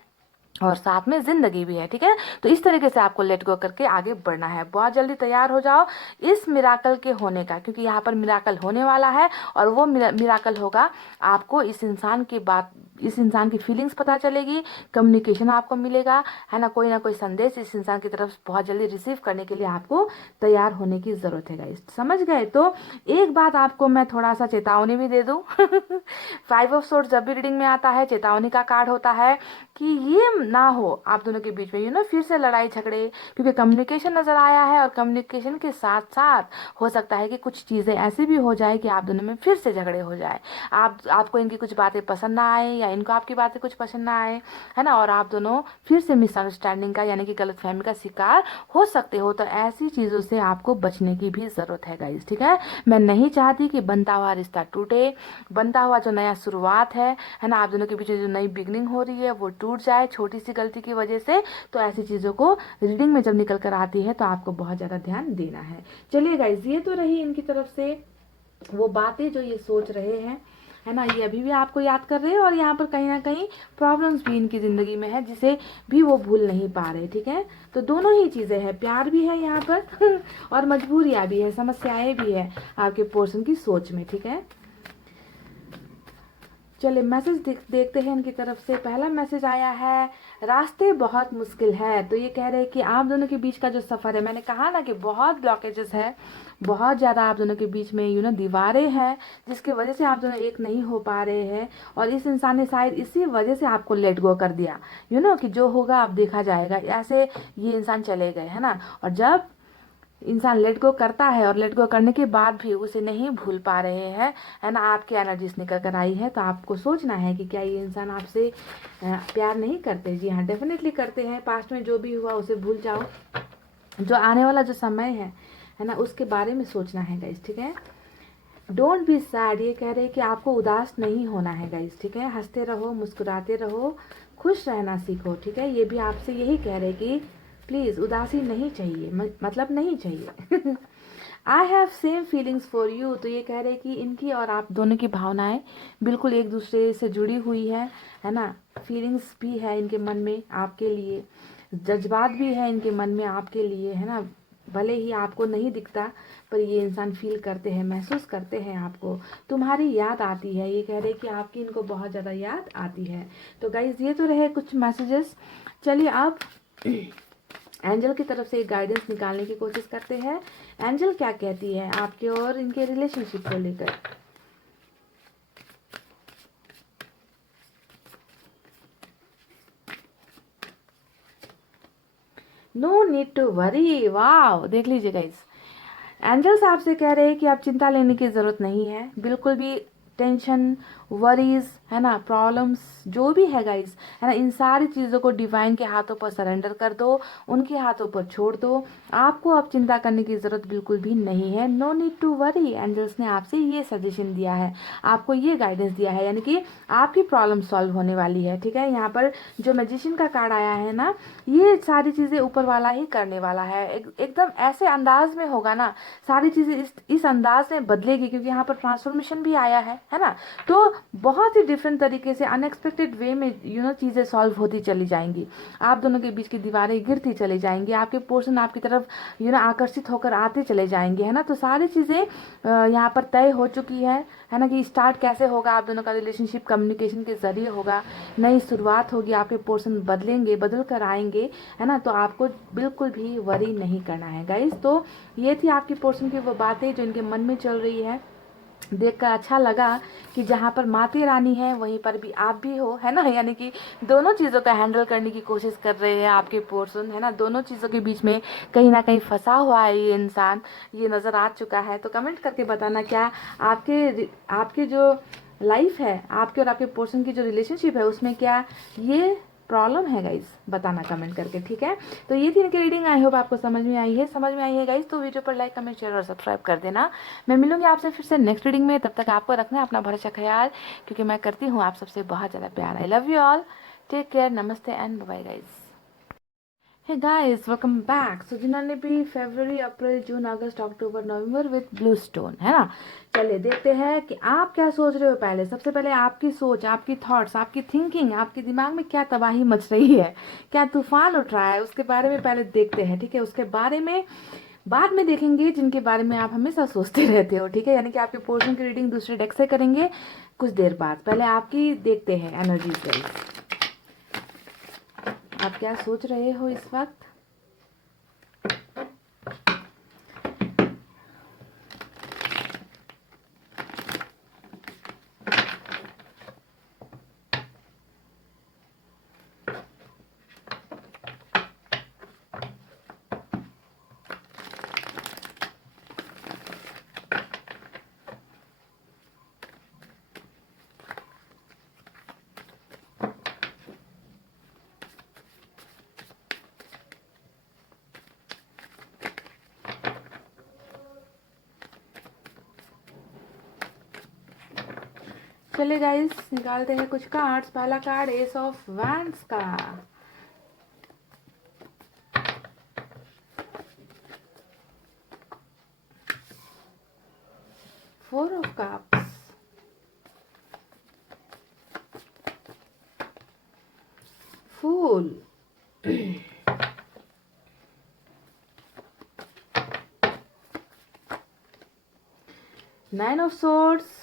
और साथ में जिंदगी भी है, ठीक है। तो इस तरीके से आपको लेट गो करके आगे बढ़ना है। बहुत जल्दी तैयार हो जाओ इस मिराकल के होने का, क्योंकि यहाँ पर मिराकल होने वाला है। और वो मिराकल होगा, आपको इस इंसान की फीलिंग्स पता चलेगी, कम्युनिकेशन आपको मिलेगा, है ना कोई संदेश इस इंसान की तरफ बहुत जल्दी रिसीव करने के लिए आपको तैयार होने की जरूरत है गाइस। समझ गए? तो एक बात आपको मैं थोड़ा सा चेतावनी भी दे दूं। 5 ऑफ सोर्ड्स जब भी रीडिंग में आता है, चेतावनी का कार्ड होता है कि ये ना हो आप दोनों के बीच में फिर से लड़ाई झगड़े, क्योंकि कम्युनिकेशन नजर आया है। और कम्युनिकेशन के साथ साथ हो सकता है कि कुछ चीजें ऐसी भी हो जाए कि आप दोनों में फिर से झगड़े हो जाए। आपको इनकी कुछ बातें पसंद ना आए, या इनको आपकी बातें कुछ पसंद ना आए, है ना, और आप दोनों फिर से मिसअंडरस्टैंडिंग का यानी कि गलतफहमी का शिकार हो सकते हो। तो ऐसी चीजों से आपको बचने की भी जरूरत है गाइस, ठीक है। मैं नहीं चाहती कि बनता हुआ रिश्ता टूटे, बनता हुआ जो नया शुरुआत है ना, आप दोनों के बीच जो नई बिगनिंग हो रही है वो टूट जाए छोटी सी गलती की वजह से। तो ऐसी चीज़ों को रीडिंग में जब निकल कर आती है तो आपको बहुत ज़्यादा ध्यान देना है। चलिए गाइज, ये तो रही इनकी तरफ से वो बातें जो ये सोच रहे हैं, है ना, ये अभी भी आपको याद कर रहे हैं। और यहाँ पर कहीं ना कहीं प्रॉब्लम्स भी इनकी ज़िंदगी में है जिसे भी वो भूल नहीं पा रहे, ठीक है। तो दोनों ही चीज़ें हैं, प्यार भी है यहाँ पर और मजबूरियाँ भी है, समस्याएं भी है आपके पोर्शन की सोच में, ठीक है। चलिए मैसेज देखते हैं इनकी तरफ से। पहला मैसेज आया है, रास्ते बहुत मुश्किल है। तो ये कह रहे हैं कि आप दोनों के बीच का जो सफ़र है, मैंने कहा ना कि बहुत ब्लॉकेजेस है, बहुत ज़्यादा आप दोनों के बीच में दीवारें हैं, जिसकी वजह से आप दोनों एक नहीं हो पा रहे हैं। और इस इंसान ने शायद इसी वजह से आपको लेट गो कर दिया, कि जो होगा अब देखा जाएगा, ऐसे ये इंसान चले गए, है ना। और जब इंसान लेट गो करता है और लेट गो करने के बाद भी उसे नहीं भूल पा रहे हैं, है ना, आपकी एनर्जीज निकल कर आई है, तो आपको सोचना है कि क्या ये इंसान आपसे प्यार नहीं करते। जी हाँ, डेफिनेटली करते हैं। पास्ट में जो भी हुआ उसे भूल जाओ, जो आने वाला जो समय है ना, उसके बारे में सोचना है गाइस, ठीक है। डोंट बी सैड, ये कह रहे हैं कि आपको उदास नहीं होना है गाइस, ठीक है। हंसते रहो, मुस्कुराते रहो, खुश रहना सीखो, ठीक है। ये भी आपसे यही कह रहे कि प्लीज़ उदासी नहीं चाहिए, मतलब नहीं चाहिए। I have same feelings for you. तो ये कह रहे हैं कि इनकी और आप दोनों की भावनाएं बिल्कुल एक दूसरे से जुड़ी हुई है ना। फीलिंग्स भी है इनके मन में आपके लिए, जज्बात भी है इनके मन में आपके लिए, है ना। भले ही आपको नहीं दिखता, पर ये इंसान फील करते हैं, महसूस करते हैं आपको। तुम्हारी याद आती है, ये कह रहे हैं कि आपकी इनको बहुत ज़्यादा याद आती है। तो गाइज, ये तो रहे कुछ मैसेजेस। चलिए अब एंजल की तरफ से एक गाइडेंस निकालने की कोशिश करते हैं। एंजल क्या कहती है आपके और इनके रिलेशनशिप को लेकर। No need to worry. वाह, देख लीजिए गाइस, एंजल्स आपसे कह रहे हैं कि आप चिंता लेने की ज़रूरत नहीं है, बिल्कुल भी टेंशन, वरीज, है ना, प्रॉब्लम्स जो भी है गाइस, है ना, इन सारी चीज़ों को डिवाइन के हाथों पर सरेंडर कर दो, उनके हाथों पर छोड़ दो। आपको अब चिंता करने की ज़रूरत बिल्कुल भी नहीं है। No need to worry. Angels ने आपसे ये सजेशन दिया है, आपको ये गाइडेंस दिया है, यानी कि आपकी प्रॉब्लम सॉल्व होने वाली है, ठीक है। यहाँ पर जो मैजिशियन का कार्ड आया है ना, ये सारी चीज़ें ऊपर वाला ही करने वाला है। एकदम ऐसे अंदाज में होगा ना, सारी चीज़ें इस अंदाज में बदलेगी, क्योंकि यहाँ पर ट्रांसफॉर्मेशन भी आया है ना। तो बहुत ही डिफरेंट तरीके से अनएक्सपेक्टेड वे में चीज़ें सॉल्व होती चली जाएंगी, आप दोनों के बीच की दीवारें गिरती चली जाएंगी, आपके पोर्शन आपकी तरफ आकर्षित होकर आते चले जाएंगे, है ना। तो सारी चीज़ें यहाँ पर तय हो चुकी है ना, कि स्टार्ट कैसे होगा आप दोनों का रिलेशनशिप, कम्युनिकेशन के जरिए होगा, नई शुरुआत होगी, आपके पोर्शन बदलेंगे, बदल कर आएंगे, है ना। तो आपको बिल्कुल भी वरी नहीं करना है गाइस। तो ये थी आपकी पोर्शन की वो बातें जो इनके मन में चल रही है। देखकर अच्छा लगा कि जहाँ पर माता रानी है वहीं पर भी आप भी हो, है ना, यानी कि दोनों चीज़ों का हैंडल करने की कोशिश कर रहे हैं आपके पोर्शन, है ना। दोनों चीज़ों के बीच में कहीं ना कहीं फंसा हुआ है ये इंसान, ये नज़र आ चुका है। तो कमेंट करके बताना क्या आपके जो लाइफ है, आपके और आपके पोर्शन की जो रिलेशनशिप है, उसमें क्या ये प्रॉब्लम है गाइस, बताना कमेंट करके, ठीक है। तो ये थी इनकी रीडिंग, आई होप आपको समझ में आई है गाइस। तो वीडियो पर लाइक कमेंट शेयर और सब्सक्राइब कर देना। मैं मिलूंगी आपसे फिर से नेक्स्ट रीडिंग में, तब तक आपको रखना है अपना भरोसा ख्याल, क्योंकि मैं करती हूँ आप सबसे बहुत ज़्यादा प्यार। I love you all, take care, नमस्ते and bye guys. Hey guys, welcome back. So जिन्होंने भी फरवरी, अप्रैल, जून, अगस्त, अक्टूबर, नवंबर विद ब्लू स्टोन, है ना, चलिए देखते हैं कि आप क्या सोच रहे हो। पहले सबसे पहले आपकी सोच, आपकी थॉट्स, आपकी थिंकिंग, आपके दिमाग में क्या तबाही मच रही है, क्या तूफान उठ रहा है, उसके बारे में पहले देखते हैं, ठीक है। उसके बारे में बाद में देखेंगे जिनके बारे में आप हमेशा सोचते रहते हो, ठीक है। यानी कि आपके पोर्शन की रीडिंग दूसरे डेक से करेंगे कुछ देर बाद। पहले आपकी देखते हैं एनर्जीज गाइस, आप क्या सोच रहे हो इस वक्त। चलिए गाइस, निकालते हैं कुछ कार्ड्स। पहला कार्ड एस ऑफ वैंड्स का, four of cups, fool, nine of swords,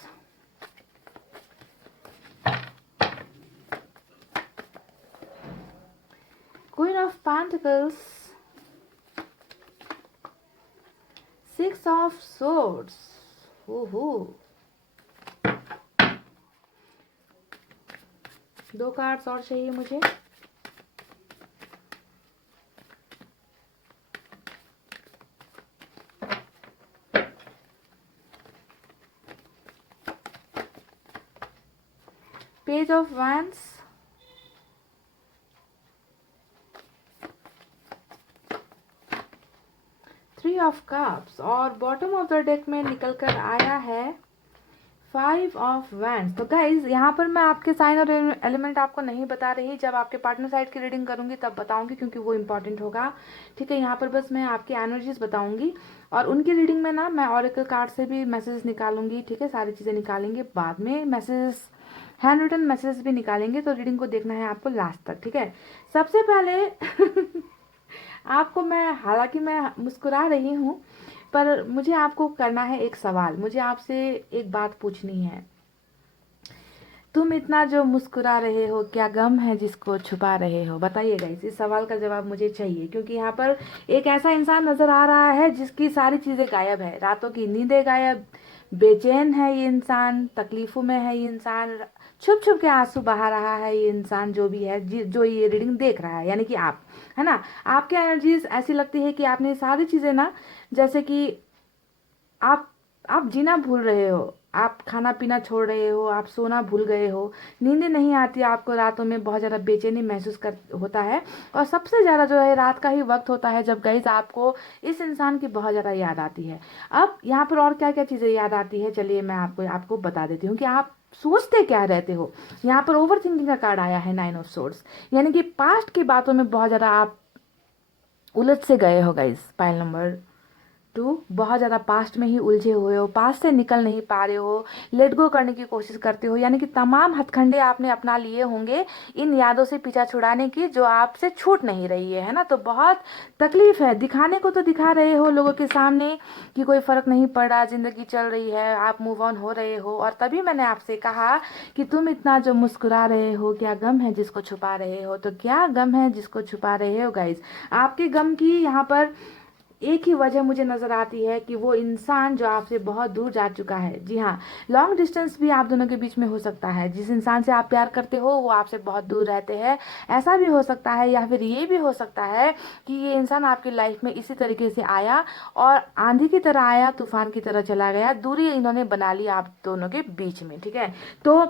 Queen of Pentacles, Six of Swords, दो कार्ड्स और चाहिए मुझे। Page of wands, three of cups, और बॉटम ऑफ द डेक में निकल कर आया है फाइव ऑफ वैंड्स। तो गाइज यहाँ पर मैं आपके साइन और एलिमेंट आपको नहीं बता रही, जब आपके पार्टनर साइड की रीडिंग करूंगी तब बताऊंगी, क्योंकि वो इंपॉर्टेंट होगा, ठीक है। यहाँ पर बस मैं आपकी एनर्जीज बताऊंगी, और उनकी रीडिंग में ना मैं ऑरेकल कार्ड से भी मैसेज निकालूंगी, ठीक है। सारी चीज़ें निकालेंगे बाद में, मैसेज हैंड रिटन मैसेज भी निकालेंगे। तो रीडिंग को देखना है आपको लास्ट तक, ठीक है। सबसे पहले आपको मैं, हालांकि मैं मुस्कुरा रही हूँ, पर मुझे आपको करना है एक सवाल, मुझे आपसे एक बात पूछनी है। तुम इतना जो मुस्कुरा रहे हो, क्या गम है जिसको छुपा रहे हो? बताइएगा, इस सवाल का जवाब मुझे चाहिए, क्योंकि यहाँ पर एक ऐसा इंसान नजर आ रहा है जिसकी सारी चीजें गायब है, रातों की नींदें गायब, बेचैन है ये इंसान, तकलीफों में है ये इंसान, छुप छुप के आंसू बहा रहा है ये इंसान, जो भी है जो ये रीडिंग देख रहा है, यानी कि आप, है ना। आपकी एनर्जीज ऐसी लगती है कि आपने सारी चीजें ना, जैसे कि आप जीना भूल रहे हो, आप खाना पीना छोड़ रहे हो, आप सोना भूल गए हो, नींदें नहीं आती आपको, रातों में बहुत ज़्यादा बेचैनी महसूस कर होता है, और सबसे ज़्यादा जो है रात का ही वक्त होता है जब गाइस आपको इस इंसान की बहुत ज़्यादा याद आती है। अब यहाँ पर और क्या क्या चीज़ें याद आती है, चलिए मैं आपको बता देती हूँ कि आप सोचते क्या रहते हो। यहाँ पर ओवर थिंकिंग का कार्ड आया है, नाइन ऑफ सोर्ड्स, यानी कि पास्ट की बातों में बहुत ज़्यादा आप उलझ से गए हो गाइस। पाइल नंबर 2, बहुत ज़्यादा पास्ट में ही उलझे हुए हो, पास्ट से निकल नहीं पा रहे हो, लेट गो करने की कोशिश करते हो, यानी कि तमाम हथकंडे आपने अपना लिए होंगे इन यादों से पीछा छुड़ाने की, जो आपसे छूट नहीं रही है ना। तो बहुत तकलीफ है, दिखाने को तो दिखा रहे हो लोगों के सामने कि कोई फ़र्क नहीं पड़ रहा, ज़िंदगी चल रही है, आप मूव ऑन हो रहे हो, और तभी मैंने आपसे कहा कि तुम इतना जो मुस्कुरा रहे हो, क्या गम है जिसको छुपा रहे हो? तो क्या गम है जिसको छुपा रहे हो गाइज? आपके गम की यहाँ पर एक ही वजह मुझे नजर आती है कि वो इंसान जो आपसे बहुत दूर जा चुका है। जी हाँ, लॉन्ग डिस्टेंस भी आप दोनों के बीच में हो सकता है। जिस इंसान से आप प्यार करते हो वो आपसे बहुत दूर रहते हैं, ऐसा भी हो सकता है। या फिर ये भी हो सकता है कि ये इंसान आपकी लाइफ में इसी तरीके से आया और आंधी की तरह आया, तूफान की तरह चला गया, दूरी इन्होंने बना ली आप दोनों के बीच में, ठीक है। तो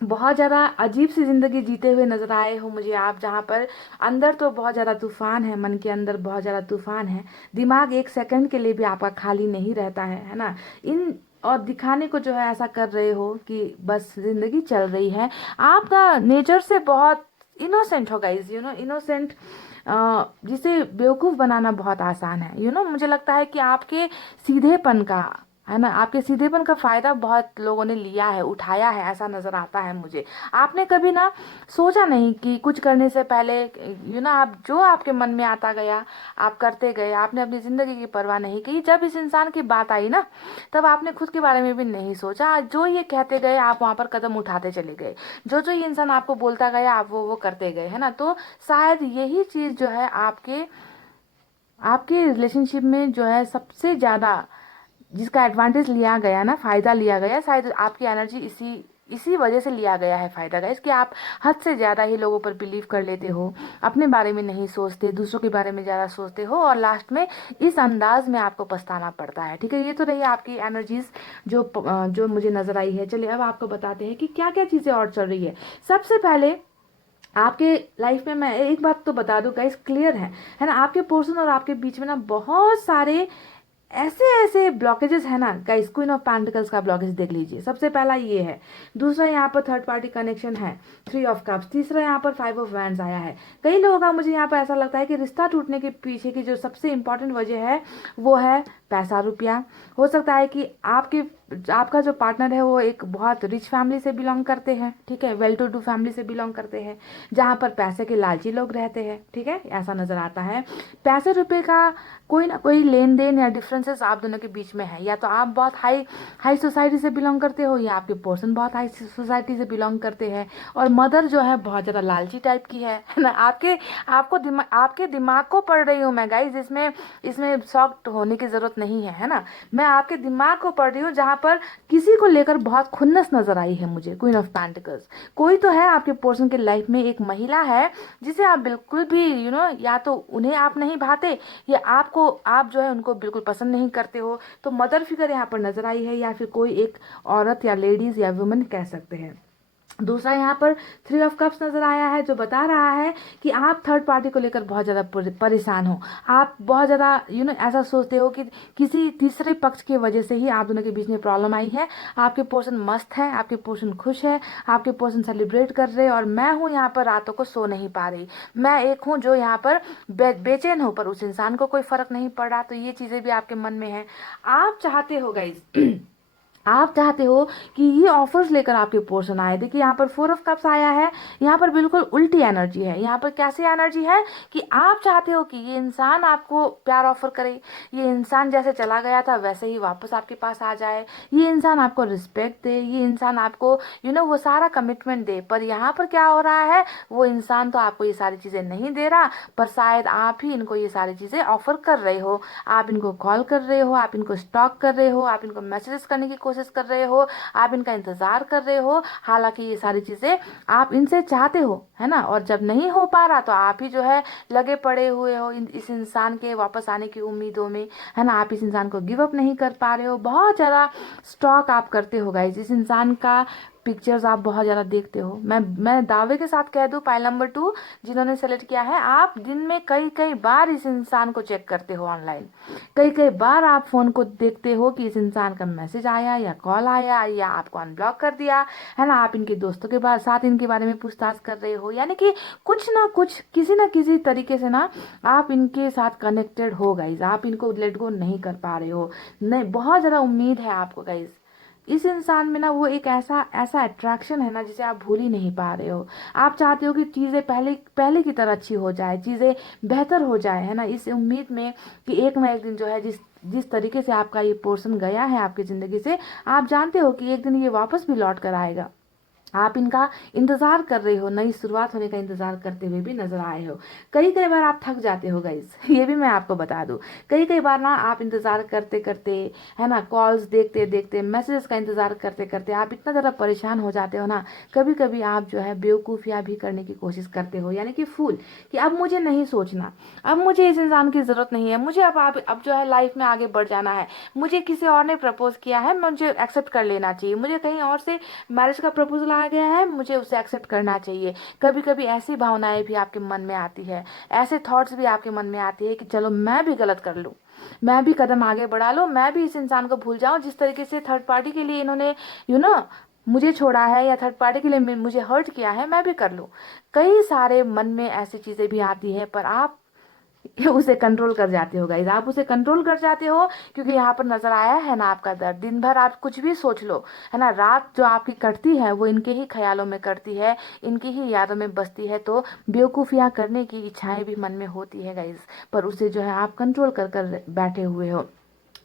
बहुत ज़्यादा अजीब सी ज़िंदगी जीते हुए नज़र आए हो मुझे आप, जहाँ पर अंदर तो बहुत ज़्यादा तूफान है, मन के अंदर बहुत ज़्यादा तूफान है, दिमाग एक सेकंड के लिए भी आपका खाली नहीं रहता है ना। इन और दिखाने को जो है ऐसा कर रहे हो कि बस ज़िंदगी चल रही है। आपका नेचर से बहुत इनोसेंट हो गाइस, इनोसेंट, जिसे बेवकूफ़ बनाना बहुत आसान है। मुझे लगता है कि आपके सीधेपन का, है ना, आपके सीधेपन का फायदा बहुत लोगों ने लिया है, उठाया है, ऐसा नजर आता है मुझे। आपने कभी ना सोचा नहीं कि कुछ करने से पहले, आप जो आपके मन में आता गया आप करते गए, आपने अपनी जिंदगी की परवाह नहीं की। जब इस इंसान की बात आई ना, तब आपने खुद के बारे में भी नहीं सोचा, जो ये कहते गए आप वहां पर कदम उठाते चले गए, जो जो ये इंसान आपको बोलता गया आप वो करते गए, है ना। तो शायद यही चीज जो है आपके आपके रिलेशनशिप में जो है सबसे ज्यादा जिसका एडवांटेज लिया गया ना, फायदा लिया गया, शायद आपकी एनर्जी इसी इसी वजह से लिया गया है फायदा गाइस, कि आप हद से ज्यादा ही लोगों पर बिलीव कर लेते हो, अपने बारे में नहीं सोचते, दूसरों के बारे में ज्यादा सोचते हो, और लास्ट में इस अंदाज में आपको पछताना पड़ता है। ठीक है, ये तो रही आपकी एनर्जीज जो मुझे नजर आई है। चलिए अब आपको बताते हैं कि क्या क्या चीजें और चल रही है। सबसे पहले आपके लाइफ में मैं एक बात तो बता दूं गाइस, क्लियर है ना, आपके पर्सन और आपके बीच में ना बहुत सारे ऐसे ऐसे ब्लॉकेजेस है ना गाइस। क्वीन ऑफ पेंटिकल्स का ब्लॉकेज देख लीजिए, सबसे पहला ये है। दूसरा यहाँ पर थर्ड पार्टी कनेक्शन है, थ्री ऑफ कप्स। तीसरा यहाँ पर फाइव ऑफ वैंड्स आया है। कई लोगों का मुझे यहाँ पर ऐसा लगता है कि रिश्ता टूटने के पीछे की जो सबसे इंपॉर्टेंट वजह है वो है पैसा रुपया। हो सकता है कि आपका जो पार्टनर है वो एक बहुत रिच फैमिली से बिलोंग करते हैं, ठीक है, वेल टू डू फैमिली से बिलोंग करते हैं, जहाँ पर पैसे के लालची लोग रहते हैं, ठीक है, ऐसा नजर आता है। पैसे रुपए का कोई ना कोई लेन देन या डिफरेंसेस आप दोनों के बीच में है। या तो आप बहुत हाई हाई सोसाइटी से बिलोंग करते हो, या आपके पर्सन बहुत हाई सोसाइटी से बिलोंग करते हैं, और मदर जो है बहुत ज़्यादा लालची टाइप की है ना। आपके दिमाग को पढ़ रही हूँ मैं गाइज, इसमें इसमें शॉक्ड होने की जरूरत नहीं है ना। मैं आपके दिमाग को पढ़ रही हूँ, जहाँ पर किसी को लेकर बहुत खुन्नस नजर आई है मुझे, क्वीन ऑफ पेंटिकल्स। कोई तो है आपके पर्सन के लाइफ में, एक महिला है जिसे आप बिल्कुल भी या तो उन्हें आप नहीं भाते, या आप जो है उनको बिल्कुल पसंद नहीं करते हो। तो मदर फिगर यहाँ पर नजर आई है, या फिर कोई एक औरत या लेडीज या वुमेन कह सकते हैं। दूसरा यहाँ पर थ्री ऑफ कप्स नजर आया है, जो बता रहा है कि आप थर्ड पार्टी को लेकर बहुत ज़्यादा परेशान हो। आप बहुत ज़्यादा ऐसा सोचते हो कि किसी तीसरे पक्ष की वजह से ही आप दोनों के बीच में प्रॉब्लम आई है। आपके पर्सन मस्त है, आपके पर्सन खुश है, आपके पर्सन सेलिब्रेट कर रहे हैं, और मैं हूँ यहाँ पर रातों को सो नहीं पा रही। मैं एक हूँ जो यहाँ पर बेचैन हो, पर उस इंसान को कोई फर्क नहीं पड़ रहा। तो ये चीज़ें भी आपके मन में है। आप चाहते हो गाइज आप चाहते हो कि ये ऑफर्स लेकर आपके पर्सन आए। देखिए यहाँ पर फोर ऑफ कप्स आया है, यहाँ पर बिल्कुल उल्टी एनर्जी है। यहाँ पर कैसी एनर्जी है कि आप चाहते हो कि ये इंसान आपको प्यार ऑफर करे, ये इंसान जैसे चला गया था वैसे ही वापस आपके पास आ जाए, ये इंसान आपको रिस्पेक्ट दे, ये इंसान आपको वो सारा कमिटमेंट दे। पर यहाँ पर क्या हो रहा है, वो इंसान तो आपको ये सारी चीजें नहीं दे रहा, पर शायद आप ही इनको ये सारी चीजें ऑफर कर रहे हो। आप इनको कॉल कर रहे हो, आप इनको स्टॉक कर रहे हो, आप इनको मैसेजेस करने की कोशिश कर रहे हो, आप इनका इंतजार कर रहे हो। हालांकि ये सारी चीजें आप इनसे चाहते हो, है ना, और जब नहीं हो पा रहा तो आप ही जो है लगे पड़े हुए हो इस इंसान के वापस आने की उम्मीदों में, है ना। आप इस इंसान को गिव अप नहीं कर पा रहे हो, बहुत ज्यादा स्टॉक आप करते हो गाइस। इस इंसान का पिक्चर्स आप बहुत ज़्यादा देखते हो। मैं दावे के साथ कह दूं, पाइल नंबर 2 जिन्होंने सेलेक्ट किया है, आप दिन में कई कई बार इस इंसान को चेक करते हो ऑनलाइन। कई कई बार आप फोन को देखते हो कि इस इंसान का मैसेज आया या कॉल आया या आपको अनब्लॉक कर दिया, है ना। आप इनके दोस्तों के साथ इनके बारे में पूछताछ कर रहे हो, यानी कि कुछ ना कुछ किसी ना किसी तरीके से ना आप इनके साथ कनेक्टेड हो गाइज। आप इनको लेट गो नहीं कर पा रहे हो। नहीं, बहुत ज़्यादा उम्मीद है आपको गाइज। इस इंसान में ना वो एक ऐसा ऐसा अट्रैक्शन है ना, जिसे आप भूल ही नहीं पा रहे हो। आप चाहते हो कि चीज़ें पहले पहले की तरह अच्छी हो जाए, चीज़ें बेहतर हो जाए, है ना, इस उम्मीद में कि एक ना एक दिन जो है जिस जिस तरीके से आपका ये पोर्शन गया है आपकी ज़िंदगी से, आप जानते हो कि एक दिन ये वापस भी लौट कर आएगा। आप इनका इंतजार कर रहे हो, नई शुरुआत होने का इंतजार करते हुए भी नजर आए हो। कई कई बार आप थक जाते हो गाइस, ये भी मैं आपको बता दूं। कई कई बार ना आप इंतजार करते करते, है ना, कॉल्स देखते देखते, मैसेजेस का इंतजार करते करते आप इतना ज़्यादा परेशान हो जाते हो ना। कभी कभी आप जो है बेवकूफ़ियाँ भी करने की कोशिश करते हो, यानी कि फूल, कि अब मुझे नहीं सोचना, अब मुझे इस इंसान की ज़रूरत नहीं है, मुझे अब जो है लाइफ में आगे बढ़ जाना है। मुझे किसी और ने प्रपोज किया है, मुझे एक्सेप्ट कर लेना चाहिए, मुझे कहीं और से मैरिज का प्रपोजल आ गया है, मुझे उसे एक्सेप्ट करना चाहिए। कभी कभी ऐसी भावनाएं भी आपके मन में आती है, ऐसे थॉट्स भी आपके मन में आती है कि चलो मैं भी गलत कर लूँ, मैं भी कदम आगे बढ़ा लूँ, मैं भी इस इंसान को भूल जाऊं जिस तरीके से थर्ड पार्टी के लिए इन्होंने यू नो मुझे छोड़ा है, या थर्ड पार्टी के लिए मुझे हर्ट किया है, मैं भी कर लूँ। कई सारे मन में ऐसी चीजें भी आती है, पर आप उसे कंट्रोल कर जाते हो गाइस, आप उसे कंट्रोल कर जाते हो, क्योंकि यहाँ पर नजर आया है ना आपका दर्द। दिन भर आप कुछ भी सोच लो, है ना, रात जो आपकी कटती है वो इनके ही ख्यालों में कटती है, इनकी ही यादों में बसती है, तो बेवकूफियां करने की इच्छाएं भी मन में होती है गाइस, पर उसे जो है आप कंट्रोल कर कर बैठे हुए हो।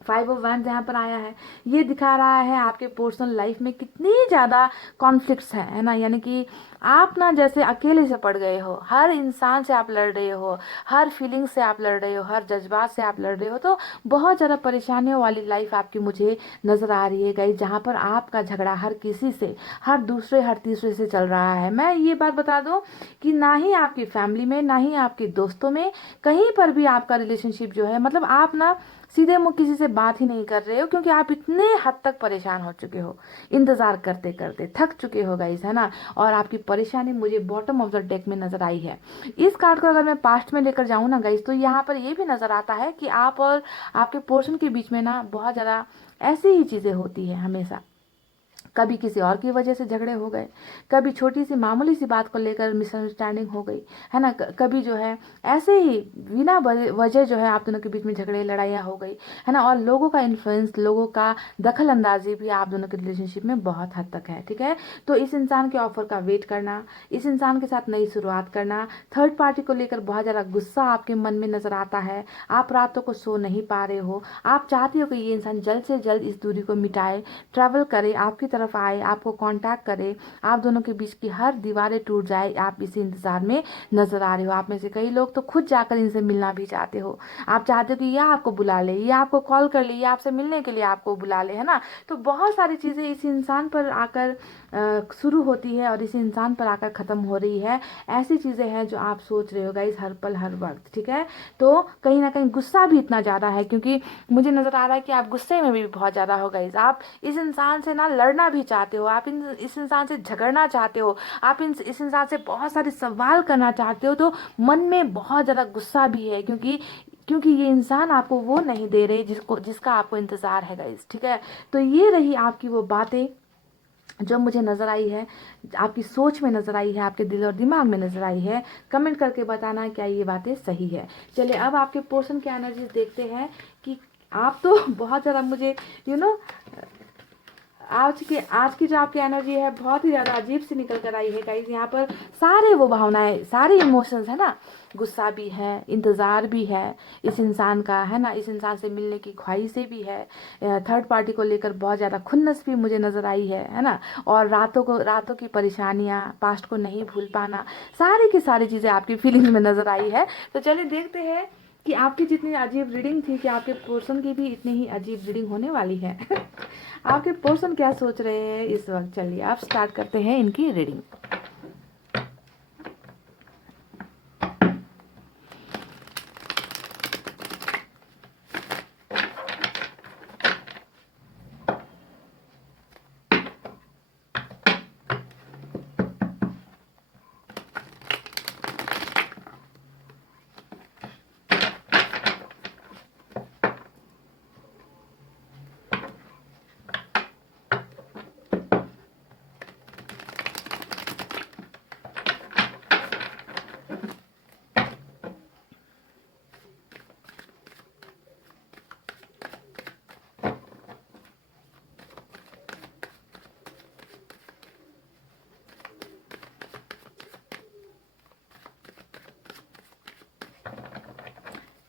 5 ऑफ 1 जहाँ पर आया है, ये दिखा रहा है आपके पर्सनल लाइफ में कितनी ज़्यादा कॉन्फ्लिक्ट्स हैं, है ना, यानी कि आप ना जैसे अकेले से पड़ गए हो, हर इंसान से आप लड़ रहे हो, हर फीलिंग से आप लड़ रहे हो, हर जज्बात से आप लड़ रहे हो, तो बहुत ज़्यादा परेशानियों वाली लाइफ आपकी मुझे नज़र आ रही है गाइस, जहाँ पर आपका झगड़ा हर किसी से, हर दूसरे हर तीसरे से चल रहा है। मैं ये बात बता दूं कि ना ही आपकी फैमिली में, ना ही आपके दोस्तों में, कहीं पर भी आपका रिलेशनशिप जो है, मतलब आप ना सीधे मुंह किसी से बात ही नहीं कर रहे हो, क्योंकि आप इतने हद तक परेशान हो चुके हो, इंतजार करते करते थक चुके हो गाइस, है ना। और आपकी परेशानी मुझे बॉटम ऑफ द डेक में नजर आई है। इस कार्ड को अगर मैं पास्ट में लेकर जाऊं ना गाइस, तो यहाँ पर ये भी नजर आता है कि आप और आपके पोर्शन के बीच में ना बहुत ज्यादा ऐसी ही चीजें होती है हमेशा। कभी किसी और की वजह से झगड़े हो गए, कभी छोटी सी मामूली सी बात को लेकर मिसअंडरस्टैंडिंग हो गई, है ना, कभी जो है ऐसे ही बिना वजह जो है आप दोनों के बीच में झगड़े लड़ाइयाँ हो गई, है ना। और लोगों का इन्फ्लुएंस, लोगों का दखल अंदाजी भी आप दोनों के रिलेशनशिप में बहुत हद तक है, ठीक है। तो इस इंसान के ऑफर का वेट करना, इस इंसान के साथ नई शुरुआत करना, थर्ड पार्टी को लेकर बहुत ज़्यादा गुस्सा आपके मन में नजर आता है, आप रातों को सो नहीं पा रहे हो, आप चाहते हो कि ये इंसान जल्द से जल्द इस दूरी को मिटाए, ट्रैवल करे, आपकी तरफ आए, आपको कांटेक्ट करे, आप दोनों के बीच की हर दीवारें टूट जाए, आप इसी इंतजार में नजर आ रहे हो। आप में से कई लोग तो खुद जाकर इनसे मिलना भी चाहते हो, आप चाहते हो कि यह आपको बुला ले, ये आपको कॉल कर ले, ये आपसे मिलने के लिए आपको बुला ले, है ना। तो बहुत सारी चीजें इस इंसान पर आकर शुरू होती है और इस इंसान पर आकर खत्म हो रही है। ऐसी चीजें हैं जो आप सोच रहे हो गाइस हर पल हर वक्त, ठीक है। तो कहीं ना कहीं गुस्सा भी इतना ज्यादा है, क्योंकि मुझे नजर आ रहा है कि आप गुस्से में भी बहुत ज्यादा हो गाइस। आप इस इंसान से ना लड़ना भी चाहते हो, आप इस इंसान से झगड़ना चाहते हो, आप इस इंसान से बहुत सारे सवाल करना चाहते हो, तो मन में बहुत ज्यादा गुस्सा भी है, क्योंकि ये इंसान आपको वो नहीं दे रहे जिसका आपको इंतजार है गाइस, ठीक है। तो ये रही आपकी वो बातें जो मुझे नजर आई है, आपकी सोच में नजर आई है, आपके दिल और दिमाग में नजर आई है। कमेंट करके बताना क्या ये बातें सही है। चलिए अब आपके पर्सन की एनर्जीज देखते हैं कि आप तो बहुत ज़्यादा मुझे यू नो आज की जो आपकी एनर्जी है बहुत ही ज़्यादा अजीब सी निकल कर आई है गाइस। यहाँ पर सारे वो भावनाएं, सारे इमोशंस है ना, गुस्सा भी है, इंतज़ार भी है इस इंसान का, है ना, इस इंसान से मिलने की ख्वाहिशें भी है, थर्ड पार्टी को लेकर बहुत ज़्यादा खुन्नस भी मुझे नज़र आई है ना। और रातों की परेशानियाँ, पास्ट को नहीं भूल पाना, सारी की सारी चीज़ें आपकी फीलिंग्स में नज़र आई है। तो चलिए देखते हैं कि आपकी जितनी अजीब रीडिंग थी कि आपके पर्सन की भी इतनी ही अजीब रीडिंग होने वाली है। आपके पर्सन क्या सोच रहे हैं इस वक्त। चलिए आप स्टार्ट करते हैं इनकी रीडिंग।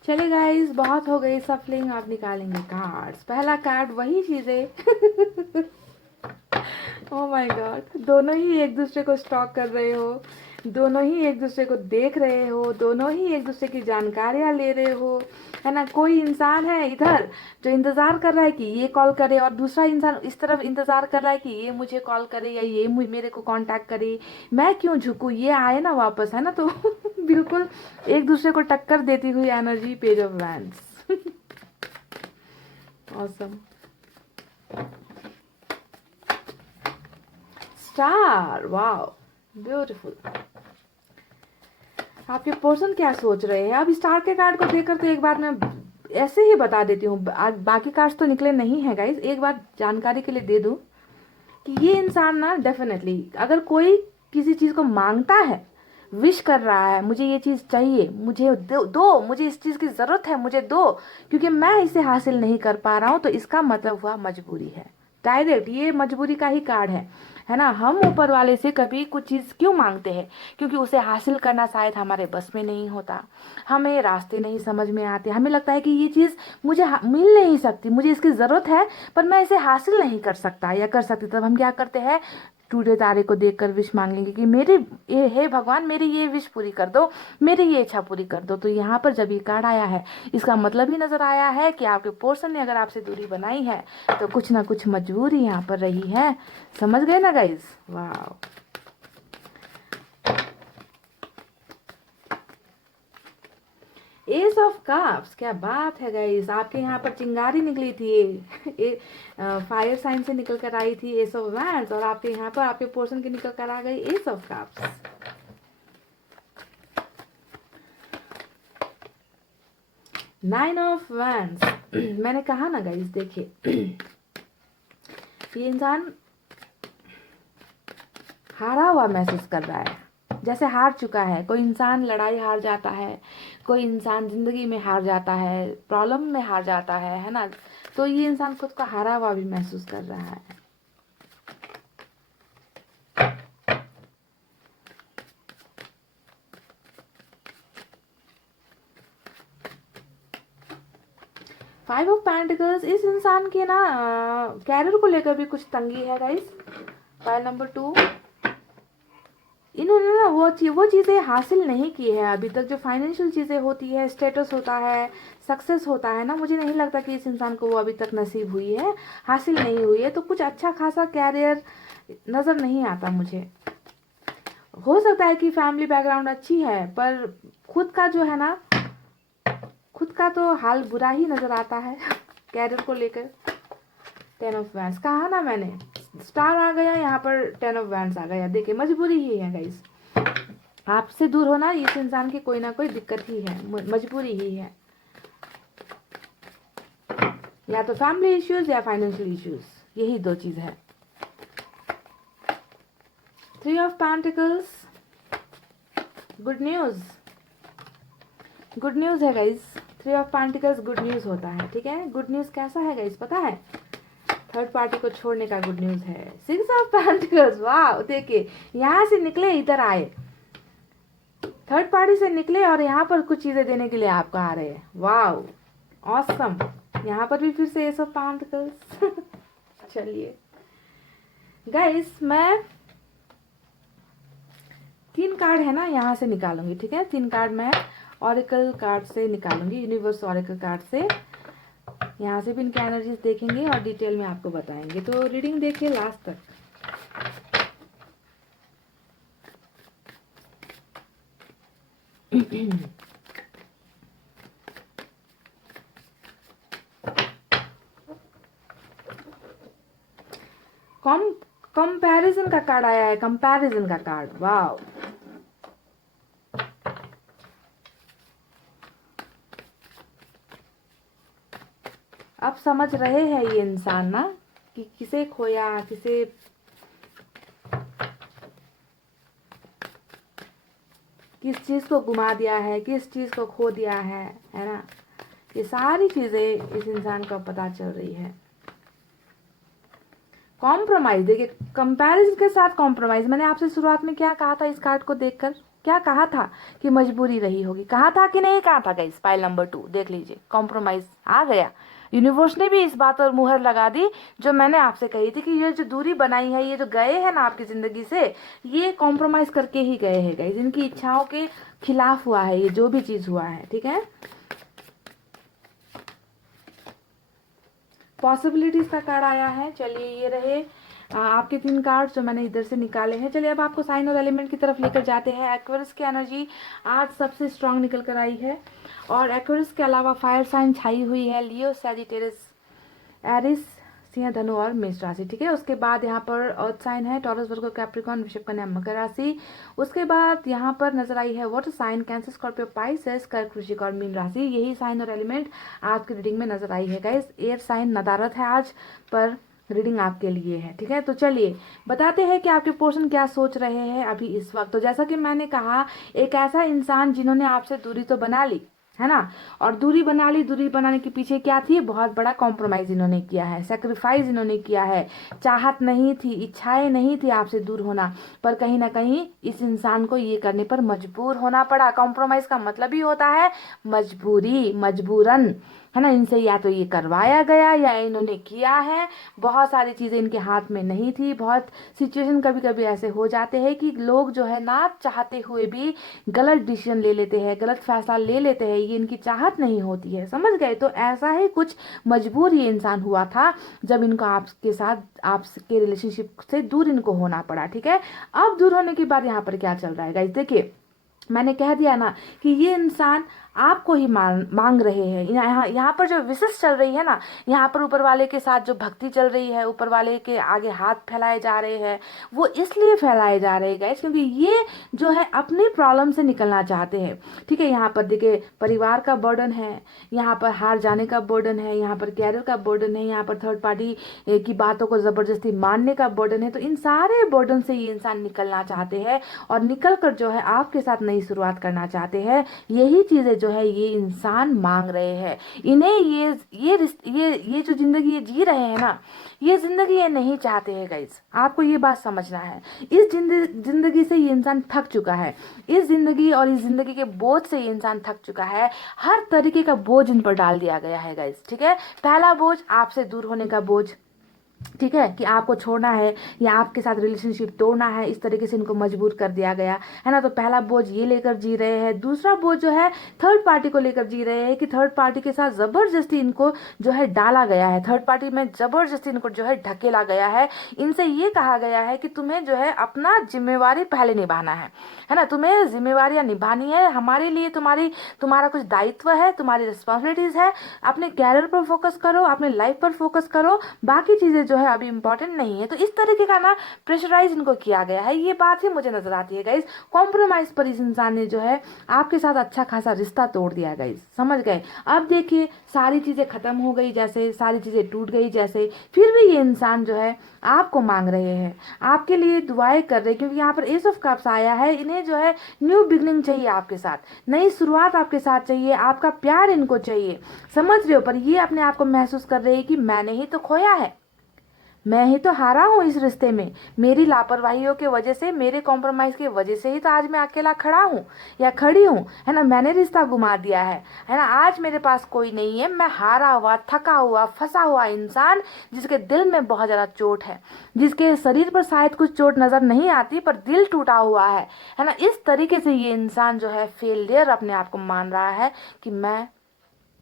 चलिए गाइस बहुत हो गई सफलिंग, आप निकालेंगे कार्ड्स। पहला कार्ड वही चीजें ओ माय गॉड, दोनों ही एक दूसरे को स्टॉक कर रहे हो, दोनों ही एक दूसरे को देख रहे हो, दोनों ही एक दूसरे की जानकारियां ले रहे हो, है ना। कोई इंसान है इधर जो इंतजार कर रहा है कि ये कॉल करे, और दूसरा इंसान इस तरफ इंतजार कर रहा है कि ये मुझे कॉल करे या ये मेरे को कांटेक्ट करे, मैं क्यों झुकूं, ये आए ना वापस, है ना। तो बिल्कुल एक दूसरे को टक्कर देती हुई energy, page of wands. Awesome. Star, wow beautiful. आपके पर्सन क्या सोच रहे हैं? अब स्टार के कार्ड को देखकर तो एक बार मैं ऐसे ही बता देती हूँ, बाकी कार्ड्स तो निकले नहीं है गाइज, एक बार जानकारी के लिए दे दूँ कि ये इंसान ना डेफिनेटली अगर कोई किसी चीज़ को मांगता है, विश कर रहा है, मुझे ये चीज़ चाहिए, मुझे दो, मुझे इस चीज़ की ज़रूरत है, मुझे दो, क्योंकि मैं इसे हासिल नहीं कर पा रहा हूँ, तो इसका मतलब हुआ मजबूरी है। डायरेक्ट ये मजबूरी का ही कार्ड है ना। हम ऊपर वाले से कभी कुछ चीज़ क्यों मांगते हैं? क्योंकि उसे हासिल करना शायद हमारे बस में नहीं होता, हमें रास्ते नहीं समझ में आते, हमें लगता है कि ये चीज़ मुझे मिल नहीं सकती, मुझे इसकी ज़रूरत है पर मैं इसे हासिल नहीं कर सकता या कर सकती। तब हम क्या करते हैं? टूटे तारे को देखकर विश मांग लेंगे कि मेरे हे भगवान मेरी ये विश पूरी कर दो, मेरी ये इच्छा पूरी कर दो। तो यहाँ पर जब ये कार्ड आया है, इसका मतलब ही नजर आया है कि आपके पर्सन ने अगर आपसे दूरी बनाई है तो कुछ ना कुछ मजबूरी यहाँ पर रही है। समझ गए ना गाइज? वाह, एस ऑफ कप्स, क्या बात है गाइस। आपके यहाँ पर चिंगारी निकली थी, फायर साइन से निकल कर आई थी एस ऑफ वैंड्स, और आपके यहाँ पर आपके पोर्शन की निकल कर आ गई S of cups. Nine of wands. मैंने कहा ना गाइस, देखिए ये इंसान हारा हुआ महसूस कर रहा है, जैसे हार चुका है। कोई इंसान लड़ाई हार जाता है, कोई इंसान जिंदगी में हार जाता है, प्रॉब्लम में हार जाता है ना। तो ये इंसान खुद को हारा हुआ भी महसूस कर रहा है। फाइव ऑफ पेंटिकल्स, इस इंसान के ना कैरियर को लेकर भी कुछ तंगी है गाइस। फाइल नंबर 2, इन्होंने ना वो चीज़ें हासिल नहीं की है अभी तक, जो फाइनेंशियल चीज़ें होती है, स्टेटस होता है, सक्सेस होता है ना, मुझे नहीं लगता कि इस इंसान को वो अभी तक नसीब हुई है, हासिल नहीं हुई है। तो कुछ अच्छा खासा कैरियर नज़र नहीं आता मुझे। हो सकता है कि फैमिली बैकग्राउंड अच्छी है, पर खुद का जो है ना, खुद का तो हाल बुरा ही नज़र आता है कैरियर को लेकर। 10 ऑफ वैंड्स कहा ना मैंने, स्टार आ गया यहाँ पर, 10 ऑफ वैंड्स आ गया। देखिए मजबूरी ही है गाइस, आपसे दूर होना इस इंसान की कोई ना कोई दिक्कत ही है, मजबूरी ही है, या तो फैमिली इश्यूज या फाइनेंशियल इश्यूज, यही दो चीज है। 3 of pentacles, good news, good news है guys. 3 of pentacles good news होता है, ठीक है। गुड न्यूज कैसा है गाइस पता है? थर्ड पार्टी को छोड़ने का गुड न्यूज है। 6 ऑफ पेंटिकल्स, वाह, देखिए यहाँ से निकले इधर आए, थर्ड पार्टी से निकले और यहाँ पर कुछ चीजें देने के लिए आपको आ रहे हैं। वाह ऑसम, यहाँ पर भी फिर से एस ऑफ पेंटिकल्स चलिए गाइस, मैं 3 कार्ड है ना यहाँ से निकालूंगी, ठीक है। 3 कार्ड मैं ऑरेकल कार्ड से निकालूंगी, यूनिवर्स ऑरेकल कार्ड से। यहाँ से भी इनकी एनर्जीज देखेंगे और डिटेल में आपको बताएंगे, तो रीडिंग देखिए लास्ट तक। कंपैरिजन का कार्ड आया है, कंपैरिजन का कार्ड, वाह। अब समझ रहे हैं ये इंसान ना कि किसे खोया, किसे किस चीज को गुमा दिया है, किस चीज को खो दिया है ना। ये सारी चीजें इस इंसान को पता चल रही है। कॉम्प्रोमाइज, देखिए कंपैरिजन के साथ कॉम्प्रोमाइज। मैंने आपसे शुरुआत में क्या कहा था इस कार्ड को देखकर? क्या कहा था? कि मजबूरी रही होगी, कहा था कि नहीं कहा था गाइस? फाइल नंबर 2 देख लीजिए, कॉम्प्रोमाइज आ गया। यूनिवर्स ने भी इस बात पर मुहर लगा दी जो मैंने आपसे कही थी कि ये जो दूरी बनाई है, ये जो गए हैं ना आपकी जिंदगी से, ये कॉम्प्रोमाइज करके ही गए हैं गाइस। इनकी इच्छाओं के खिलाफ हुआ है ये जो भी चीज हुआ है, ठीक है। पॉसिबिलिटीज का कार्ड आया है। चलिए ये रहे आपके 3 कार्ड जो मैंने इधर से निकाले हैं। चलिए अब आपको साइन और एलिमेंट की तरफ लेकर जाते हैं। एक्वेरियस की एनर्जी आज सबसे स्ट्रांग निकल कर आई है, और एक्वेरियस के अलावा फायर साइन छाई हुई है, लियो, सैजिटेरियस, एरिस, सिंह, धनु और मेष राशि। ठीक है, उसके बाद यहाँ पर अर्थ साइन है टॉरस, वर्गो, कैप्रिकॉर्न, वृषभ, कन्या, मकर राशि। उसके बाद यहाँ पर नजर आई है water sign Cancer, Scorpio, Pisces, कर्क, वृश्चिक और मीन राशि। यही साइन और एलिमेंट आपकी रीडिंग में नजर आई है गाइस। एयर साइन नदारत है आज, पर रीडिंग आपके लिए है। ठीक है, तो चलिए बताते हैं कि आपके पर्सन क्या सोच रहे हैं अभी इस वक्त। तो जैसा कि मैंने कहा, एक ऐसा इंसान जिन्होंने आपसे दूरी तो बना ली है ना, और दूरी बना ली, दूरी बनाने के पीछे क्या थी, बहुत बड़ा कॉम्प्रोमाइज इन्होंने किया है, सेक्रीफाइस इन्होंने किया है। चाहत नहीं थी, इच्छाएं नहीं थी आपसे दूर होना, पर कहीं ना कहीं इस इंसान को ये करने पर मजबूर होना पड़ा। कॉम्प्रोमाइज का मतलब ही होता है मजबूरी, मजबूरन, है ना। इनसे या तो ये करवाया गया या इन्होंने किया है। बहुत सारी चीजें इनके हाथ में नहीं थी। बहुत सिचुएशन कभी कभी ऐसे हो जाते हैं कि लोग जो है ना चाहते हुए भी गलत डिसीजन ले लेते हैं, गलत फैसला ले लेते हैं, ये इनकी चाहत नहीं होती है, समझ गए। तो ऐसा ही कुछ मजबूर ये इंसान हुआ था जब इनको आपके साथ, आपके रिलेशनशिप से दूर इनको होना पड़ा। ठीक है, अब दूर होने के बाद यहाँ पर क्या चल रहा है गाइस, देखिए मैंने कह दिया ना कि ये इंसान आपको ही मांग रहे हैं। यहाँ पर जो विशेष चल रही है ना, यहाँ पर ऊपर वाले के साथ जो भक्ति चल रही है, ऊपर वाले के आगे हाथ फैलाए जा रहे हैं, वो इसलिए फैलाए जा रहे हैं गाइस क्योंकि ये जो है अपनी प्रॉब्लम से निकलना चाहते हैं। ठीक है, यहाँ पर देखिए परिवार का बर्डन है, यहाँ पर हार जाने का बर्डन है, यहाँ पर कैरियर का बर्डन है, यहाँ पर थर्ड पार्टी की बातों को जबरदस्ती मानने का बर्डन है। तो इन सारे बर्डन से ये इंसान निकलना चाहते हैं और निकल कर जो है आपके साथ नई शुरुआत करना चाहते हैं। यही चीजें जो है ये इंसान मांग रहे हैं। इन्हें ये जो जिंदगी ये जी रहे हैं ना, ये जिंदगी ये नहीं चाहते हैं गाइस, आपको ये बात समझना है। इस जिंदगी से ये इंसान थक चुका है, इस जिंदगी और इस जिंदगी के बोझ से ये इंसान थक चुका है। हर तरीके का बोझ इन पर डाल दिया गया है गाइस। ठीक है, पहला बोझ आपसे दूर होने का बोझ, ठीक है, कि आपको छोड़ना है या आपके साथ रिलेशनशिप तोड़ना है, इस तरीके से इनको मजबूर कर दिया गया है ना। तो पहला बोझ ये लेकर जी रहे हैं। दूसरा बोझ जो है थर्ड पार्टी को लेकर जी रहे हैं कि थर्ड पार्टी के साथ जबरदस्ती इनको जो है डाला गया है, थर्ड पार्टी में जबरदस्ती इनको जो है ढकेला गया है। इनसे ये कहा गया है कि तुम्हें जो है अपना जिम्मेवारी पहले निभाना है ना, तुम्हें जिम्मेवारियां निभानी है, हमारे लिए तुम्हारा कुछ दायित्व है, तुम्हारी रिस्पॉन्सिबिलिटीज है। अपने कैरियर पर फोकस करो, अपने लाइफ पर फोकस करो, बाकी चीजें जो है अभी इंपॉर्टेंट नहीं है। तो इस तरीके का ना प्रेशराइज इनको किया गया है, ये बात ही मुझे नजर आती है गाइस। कॉम्प्रोमाइज पर इस इंसान ने जो है आपके साथ अच्छा खासा रिश्ता तोड़ दिया गाइस, समझ गए। अब देखिए सारी चीजें खत्म हो गई, जैसे सारी चीजें टूट गई जैसे, फिर भी ये इंसान जो है आपको मांग रहे हैं, आपके लिए दुआएं कर रहे हैं, क्योंकि यहाँ पर एस ऑफ कप्स आया है। इन्हें जो है न्यू बिगनिंग चाहिए आपके साथ, नई शुरुआत आपके साथ चाहिए, आपका प्यार इनको चाहिए, समझ रहे हो। पर ये अपने आप को महसूस कर रहे हैं कि मैंने ही तो खोया है, मैं ही तो हारा हूँ इस रिश्ते में, मेरी लापरवाहियों की वजह से, मेरे कॉम्प्रोमाइज की वजह से ही तो आज मैं अकेला खड़ा हूँ या खड़ी हूँ, है ना। मैंने रिश्ता घुमा दिया है ना। आज मेरे पास कोई नहीं है, मैं हारा हुआ, थका हुआ, फंसा हुआ इंसान, जिसके दिल में बहुत ज्यादा चोट है, जिसके शरीर पर शायद कुछ चोट नजर नहीं आती पर दिल टूटा हुआ है ना। इस तरीके से ये इंसान जो है फेलियर अपने आप को मान रहा है कि मैं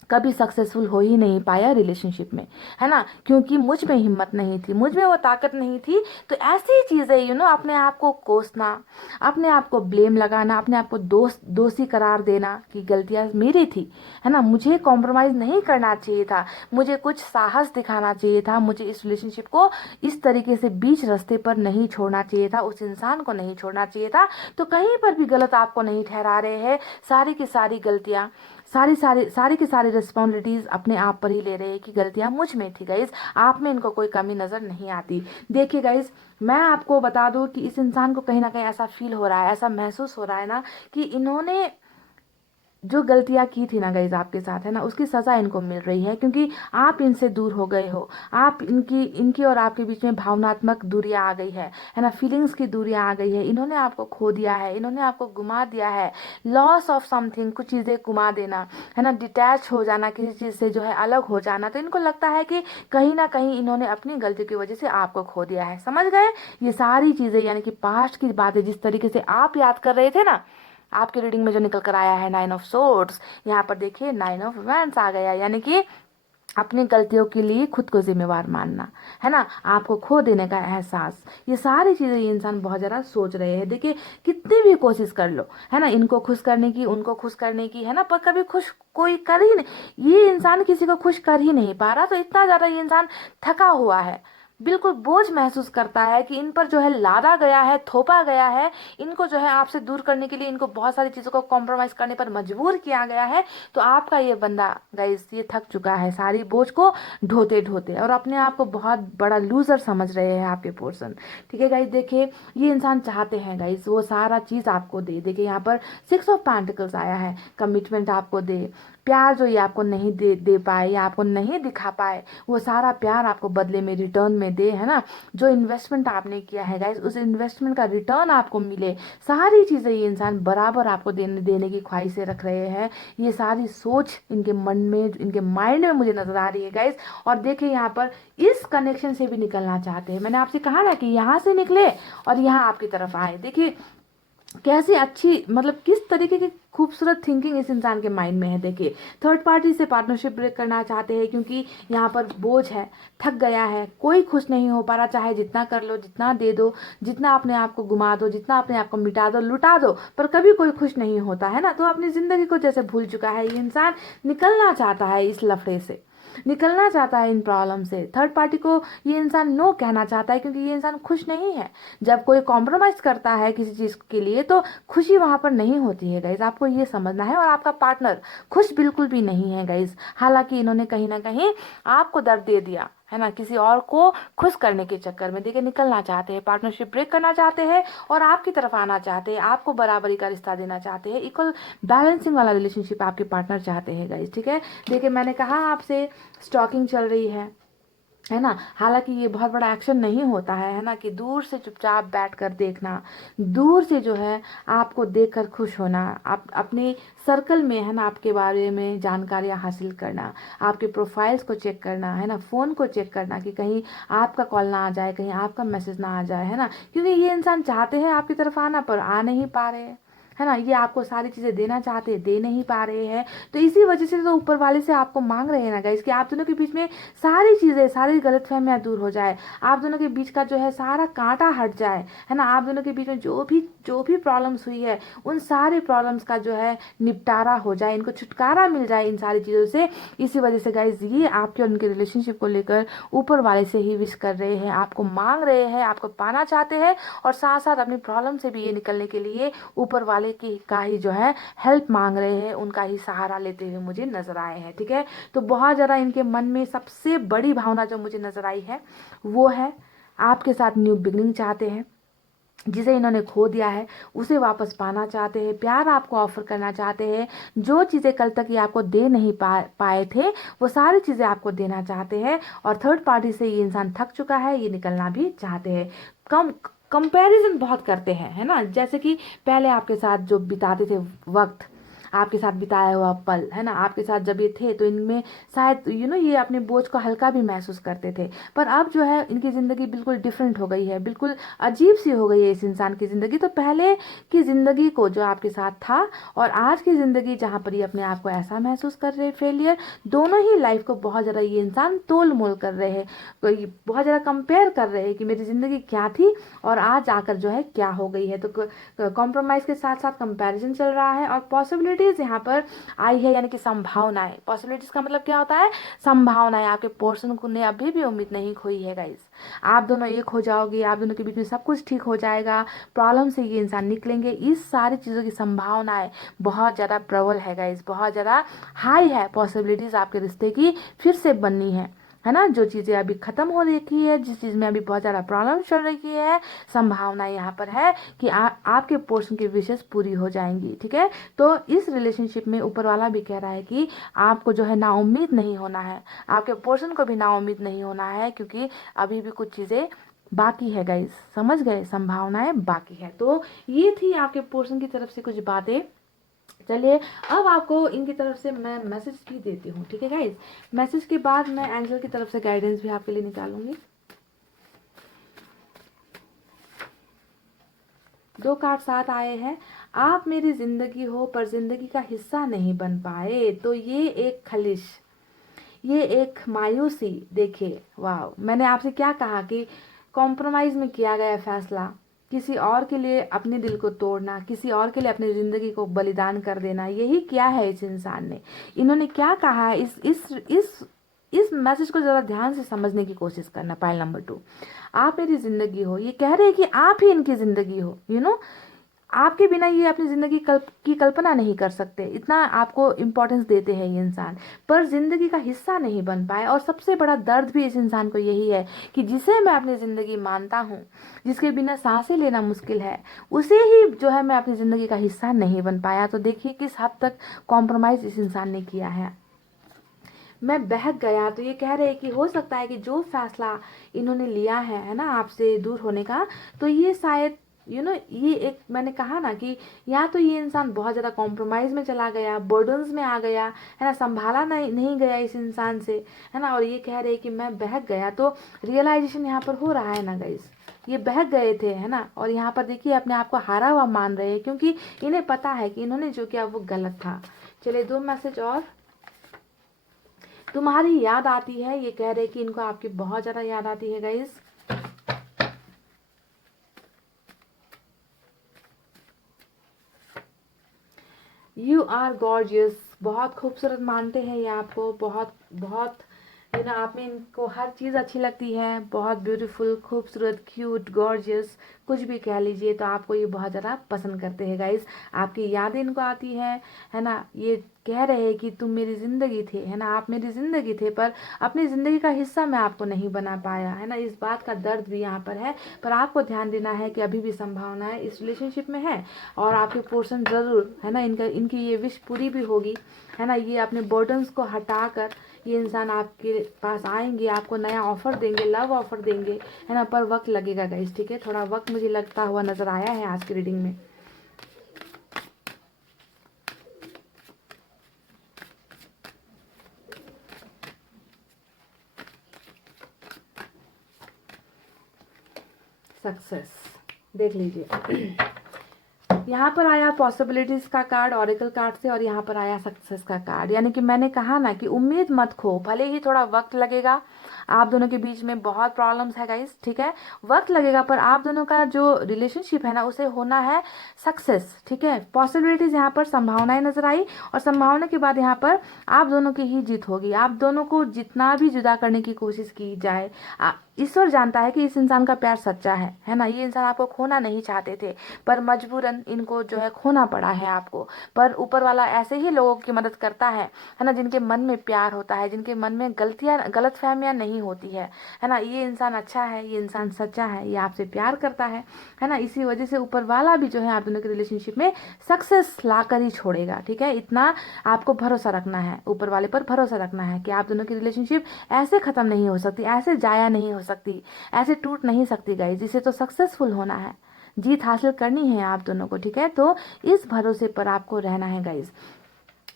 कभी सक्सेसफुल हो ही नहीं पाया रिलेशनशिप में, है ना, क्योंकि मुझ में हिम्मत नहीं थी, मुझ में वो ताकत नहीं थी। तो ऐसी चीजें अपने आप को कोसना, अपने आप को ब्लेम लगाना, अपने आप को दोषी करार देना कि गलतियां मेरी थी, है ना, मुझे कॉम्प्रोमाइज नहीं करना चाहिए था, मुझे कुछ साहस दिखाना चाहिए था, मुझे इस रिलेशनशिप को इस तरीके से बीच रास्ते पर नहीं छोड़ना चाहिए था, उस इंसान को नहीं छोड़ना चाहिए था। तो कहीं पर भी गलत आपको नहीं ठहरा रहे हैं, सारी की सारी गलतियां, सारी की सारी रिस्पॉन्सिबिलिटीज अपने आप पर ही ले रहे हैं कि गलतियां मुझ में थी गाइज, आप में इनको कोई कमी नजर नहीं आती। देखिए गाइज, मैं आपको बता दूं कि इस इंसान को कहीं ना कहीं ऐसा फील हो रहा है, ऐसा महसूस हो रहा है ना कि इन्होंने जो गलतियां की थी ना गाइज आपके साथ, है ना, उसकी सजा इनको मिल रही है, क्योंकि आप इनसे दूर हो गए हो, आप इनकी और आपके बीच में भावनात्मक दूरियां आ गई है ना, फीलिंग्स की दूरियां आ गई है। इन्होंने आपको खो दिया है, इन्होंने आपको गुमा दिया है, लॉस ऑफ समथिंग, कुछ चीजें गुमा देना, है ना, डिटैच हो जाना, किसी चीज से जो है अलग हो जाना। तो इनको लगता है कि कहीं ना कहीं इन्होंने अपनी गलती की वजह से आपको खो दिया है, समझ गए। ये सारी चीजें यानी कि पास्ट की बातें जिस तरीके से आप याद कर रहे थे ना, आपके रीडिंग में जो निकल कर आया है 9 ऑफ सोर्ड्स, यहाँ पर देखिए 9 ऑफ वैंड्स आ गया, यानी कि अपनी गलतियों के लिए खुद को जिम्मेवार मानना, है ना, आपको खो देने का एहसास, ये सारी चीज़ें ये इंसान बहुत ज़्यादा सोच रहे हैं। देखिए कितनी भी कोशिश कर लो, है ना, इनको खुश करने की, उनको खुश करने की, है ना, पर कभी खुश कोई कर ही नहीं, ये इंसान किसी को खुश कर ही नहीं पा रहा। तो इतना ज़्यादा ये इंसान थका हुआ है, बिल्कुल बोझ महसूस करता है कि इन पर जो है लादा गया है, थोपा गया है, इनको जो है आपसे दूर करने के लिए इनको बहुत सारी चीज़ों को कॉम्प्रोमाइज़ करने पर मजबूर किया गया है। तो आपका ये बंदा गाइस ये थक चुका है सारी बोझ को ढोते ढोते, और अपने आप को बहुत बड़ा लूजर समझ रहे हैं आपके पर्सन। ठीक है गाइस, देखिए ये इंसान चाहते हैं गाइस वो सारा चीज़ आपको दे। देखिए यहाँ पर 6 ऑफ पेंटिकल्स आया है, कमिटमेंट आपको दे, प्यार जो ये आपको नहीं दे पाए या आपको नहीं दिखा पाए, वो सारा प्यार आपको बदले में रिटर्न में दे, है ना, जो इन्वेस्टमेंट आपने किया है गाइस उस इन्वेस्टमेंट का रिटर्न आपको मिले। सारी चीज़ें ये इंसान बराबर आपको देने की ख्वाहिशें रख रहे हैं। ये सारी सोच इनके मन में, इनके माइंड में मुझे नजर आ रही है गाइस। और देखिए यहाँ पर इस कनेक्शन से भी निकलना चाहते हैं, मैंने आपसे कहा ना कि यहाँ से निकले और यहाँ आपकी तरफ आए। देखिए कैसी अच्छी, मतलब किस तरीके की खूबसूरत थिंकिंग इस इंसान के माइंड में है। देखिए थर्ड पार्टी से पार्टनरशिप ब्रेक करना चाहते हैं क्योंकि यहाँ पर बोझ है, थक गया है, कोई खुश नहीं हो पा रहा, चाहे जितना कर लो, जितना दे दो, जितना अपने आप को घुमा दो, जितना अपने आप को मिटा दो, लुटा दो, पर कभी कोई खुश नहीं होता, है ना। तो अपनी जिंदगी को जैसे भूल चुका है ये इंसान, निकलना चाहता है इस लफड़े से, निकलना चाहता है इन प्रॉब्लम से। थर्ड पार्टी को ये इंसान नो कहना चाहता है क्योंकि ये इंसान खुश नहीं है। जब कोई कॉम्प्रोमाइज करता है किसी चीज के लिए तो खुशी वहां पर नहीं होती है गाइज, आपको ये समझना है। और आपका पार्टनर खुश बिल्कुल भी नहीं है गाइज, हालांकि इन्होंने कहीं ना कहीं आपको दर्द दे दिया, है ना, किसी और को खुश करने के चक्कर में। देखिए निकलना चाहते हैं, पार्टनरशिप ब्रेक करना चाहते हैं और आपकी तरफ आना चाहते हैं, आपको बराबरी का रिश्ता देना चाहते हैं, इक्वल बैलेंसिंग वाला रिलेशनशिप आपके पार्टनर चाहते हैं गाइज। ठीक है, देखिए मैंने कहा आपसे स्टॉकिंग चल रही है ना, हालांकि ये बहुत बड़ा एक्शन नहीं होता है ना, कि दूर से चुपचाप बैठकर देखना, दूर से जो है आपको देखकर खुश होना, आप अपने सर्कल में, है ना, आपके बारे में जानकारियां हासिल करना, आपके प्रोफाइल्स को चेक करना, है ना, फ़ोन को चेक करना कि कहीं आपका कॉल ना आ जाए, कहीं आपका मैसेज ना आ जाए, है ना, क्योंकि ये इंसान चाहते हैं आपकी तरफ आना पर आ नहीं पा रहे हैं, है ना, ये आपको सारी चीज़ें देना चाहते हैं, दे नहीं पा रहे हैं। तो इसी वजह से तो ऊपर वाले से आपको मांग रहे हैं ना गाइस कि आप दोनों के बीच में सारी चीज़ें, सारी गलतफहमियां दूर हो जाए, आप दोनों के बीच का जो है सारा कांटा हट जाए, है ना, आप दोनों के बीच में जो भी प्रॉब्लम्स हुई है उन सारे प्रॉब्लम्स का जो है निपटारा हो जाए, इनको छुटकारा मिल जाए इन सारी चीज़ों से। इसी वजह से गाइज ये आपके और उनके रिलेशनशिप को लेकर ऊपर वाले से ही विश कर रहे हैं, आपको मांग रहे हैं, आपको पाना चाहते हैं, और साथ साथ अपनी प्रॉब्लम से भी ये निकलने के लिए ऊपर वाले की का ही जो है हेल्प मांग रहे हैं, उनका ही सहारा लेते हुए मुझे नजर आए हैं। ठीक है, तो बहुत ज़्यादा इनके मन में सबसे बड़ी भावना जो मुझे नजर आई है वो है आपके साथ न्यू बिगनिंग चाहते हैं, जिसे इन्होंने खो दिया है उसे वापस पाना चाहते हैं, प्यार आपको ऑफर करना चाहते हैं, जो चीज़ें कल तक ये आपको दे नहीं पाए थे वो सारी चीज़ें आपको देना चाहते हैं। और थर्ड पार्टी से ये इंसान थक चुका है, ये निकलना भी चाहते हैं। कंपैरिजन बहुत करते हैं, है ना, जैसे कि पहले आपके साथ जो बिताते थे वक्त, आपके साथ बिताया हुआ पल, है ना, आपके साथ जब ये थे तो इनमें शायद ये अपने बोझ को हल्का भी महसूस करते थे, पर अब जो है इनकी ज़िंदगी बिल्कुल डिफरेंट हो गई है, बिल्कुल अजीब सी हो गई है इस इंसान की ज़िंदगी। तो पहले की ज़िंदगी को जो आपके साथ था और आज की ज़िंदगी जहाँ पर ये अपने आप को ऐसा महसूस कर रहे हैं फेलियर, दोनों ही लाइफ को बहुत ज़्यादा ये इंसान तोल मोल कर रहे हैं, कोई बहुत ज़्यादा कंपेयर कर रहे हैं कि मेरी ज़िंदगी क्या थी और आज आकर जो है क्या हो गई है। तो कॉम्प्रोमाइज़ के साथ साथ कंपैरिजन चल रहा है और पॉसिबिलिटीज़ यहाँ पर आई है, यानी कि संभावनाएं। पॉसिबिलिटीज़ का मतलब क्या होता है, संभावनाएं। आपके पोर्शन को ने अभी भी उम्मीद नहीं खोई है गाइस, आप दोनों एक हो जाओगे, आप दोनों के बीच में सब कुछ ठीक हो जाएगा, प्रॉब्लम से ये इंसान निकलेंगे, इस सारी चीज़ों की संभावनाएं बहुत ज़्यादा प्रबल है गाइस, बहुत ज़्यादा हाई है पॉसिबिलिटीज़ आपके रिश्ते की फिर से बननी है ना। जो चीज़ें अभी ख़त्म हो रही है, जिस चीज़ में अभी बहुत ज़्यादा प्रॉब्लम चल रही है, संभावना यहाँ पर है कि आपके पोर्शन की विशेष पूरी हो जाएंगी। ठीक है, तो इस रिलेशनशिप में ऊपर वाला भी कह रहा है कि आपको जो है नाउम्मीद नहीं होना है, आपके पोर्शन को भी नाउम्मीद नहीं होना है, क्योंकि अभी भी कुछ चीज़ें बाकी है गाइस, समझ गए, संभावनाएं बाकी है। तो ये थी आपके पोर्शन की तरफ से कुछ बातें। चलिए अब आपको इनकी तरफ से मैं मैसेज भी देती हूँ। ठीक है गाइज, मैसेज के बाद मैं एंजल की तरफ से गाइडेंस भी आपके लिए निकालूंगी। 2 कार्ड साथ आए हैं, आप मेरी जिंदगी हो पर जिंदगी का हिस्सा नहीं बन पाए, तो ये एक खलिश, ये एक मायूसी। देखिए वाह, मैंने आपसे क्या कहा कि कॉम्प्रोमाइज़ में किया गया फैसला, किसी और के लिए अपने दिल को तोड़ना, किसी और के लिए अपनी ज़िंदगी को बलिदान कर देना, यही क्या है इस इंसान ने। इन्होंने क्या कहा है, इस मैसेज को ज़रा ध्यान से समझने की कोशिश करना। पॉइंट नंबर 2, आप मेरी ज़िंदगी हो, ये कह रहे हैं कि आप ही इनकी ज़िंदगी हो। आपके बिना ये अपनी ज़िंदगी की कल्पना नहीं कर सकते, इतना आपको इम्पोर्टेंस देते हैं ये इंसान, पर ज़िंदगी का हिस्सा नहीं बन पाए। और सबसे बड़ा दर्द भी इस इंसान को यही है कि जिसे मैं अपनी ज़िंदगी मानता हूँ, जिसके बिना सांसें लेना मुश्किल है, उसे ही जो है मैं अपनी ज़िंदगी का हिस्सा नहीं बन पाया। तो देखिए किस हद तक कॉम्प्रोमाइज़ इस इंसान ने किया है। मैं बहक गया। तो ये कह रहे हैं कि हो सकता है कि जो फैसला इन्होंने लिया है ना, आपसे दूर होने का, तो ये शायद ये एक, मैंने कहा ना कि या तो ये इंसान बहुत ज़्यादा कॉम्प्रोमाइज़ में चला गया, बर्डन्स में आ गया है ना, संभाला नहीं गया इस इंसान से, है ना। और ये कह रहे हैं कि मैं बहक गया। तो रियलाइजेशन यहाँ पर हो रहा है ना गाइस, ये बहक गए थे, है ना। और यहाँ पर देखिए अपने आप को हारा हुआ मान रहे हैं, क्योंकि इन्हें पता है कि इन्होंने जो किया वो गलत था। चलिए 2 मैसेज और। तुम्हारी याद आती है, ये कह रहे कि इनको आपकी बहुत ज़्यादा याद आती है गाइस। यू आर गॉर्जियस, बहुत खूबसूरत मानते हैं ये आपको, बहुत बहुत आप में इनको हर चीज़ अच्छी लगती है, बहुत ब्यूटीफुल, खूबसूरत, क्यूट, गॉर्जियस, कुछ भी कह लीजिए। तो आपको ये बहुत ज़्यादा पसंद करते हैं गाइस, आपकी यादें इनको आती है ना। ये कह रहे हैं कि तुम मेरी ज़िंदगी थे, है ना, आप मेरी ज़िंदगी थे, पर अपनी ज़िंदगी का हिस्सा मैं आपको नहीं बना पाया, है ना। इस बात का दर्द भी यहाँ पर है, पर आपको ध्यान देना है कि अभी भी संभावना है इस रिलेशनशिप में है, और आपके पोर्शन ज़रूर, है ना, इनकी ये विश पूरी भी होगी, है ना। ये अपने बर्डन्स को हटाकर ये इंसान आपके पास आएंगे, आपको नया ऑफर देंगे, लव ऑफर देंगे, है ना। पर वक्त लगेगा गाइस, ठीक है, थोड़ा वक्त मुझे लगता हुआ नजर आया है आज की रीडिंग में। सक्सेस देख लीजिए, यहाँ पर आया पॉसिबिलिटीज का कार्ड ऑरेकल कार्ड से, और यहाँ पर आया सक्सेस का कार्ड। यानी कि मैंने कहा ना कि उम्मीद मत खो, भले ही थोड़ा वक्त लगेगा, आप दोनों के बीच में बहुत प्रॉब्लम्स है गाइस, ठीक है, वक्त लगेगा, पर आप दोनों का जो रिलेशनशिप है ना उसे होना है सक्सेस, ठीक है। पॉसिबिलिटीज यहाँ पर संभावनाएं नजर आई, और संभावना के बाद यहाँ पर आप दोनों की ही जीत होगी। आप दोनों को जितना भी जुदा करने की कोशिश की जाए, ईश्वर जानता है कि इस इंसान का प्यार सच्चा है ना। ये इंसान आपको खोना नहीं चाहते थे, पर मजबूरन इनको जो है खोना पड़ा है आपको। पर ऊपर वाला ऐसे ही लोगों की मदद करता है ना, जिनके मन में प्यार होता है, जिनके मन में गलतफहमियां नहीं होती है ना। ये इंसान अच्छा है, ये इंसान सच्चा है, ये आपसे प्यार करता है ना। इसी वजह से ऊपर वाला भी जो है आप दोनों के रिलेशनशिप में सक्सेस ला कर ही छोड़ेगा, ठीक है। इतना आपको भरोसा रखना है, ऊपर वाले पर भरोसा रखना है कि आप दोनों की रिलेशनशिप ऐसे खत्म नहीं हो सकती, ऐसे जाया नहीं हो सकती, ऐसे टूट नहीं सकती गाइज। इसे तो सक्सेसफुल होना है, जीत हासिल करनी है आप दोनों को, ठीक है। तो इस भरोसे पर आपको रहना है गाइज।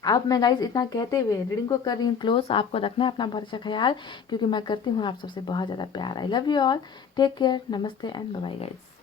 अब मैं गाइज इतना कहते हुए रीडिंग को कर रही हूँ क्लोज। आपको रखना है अपना बहुत अच्छा ख्याल, क्योंकि मैं करती हूँ आप सबसे बहुत ज़्यादा प्यार। I love you all, take care, नमस्ते एंड बाय बाय गाइज।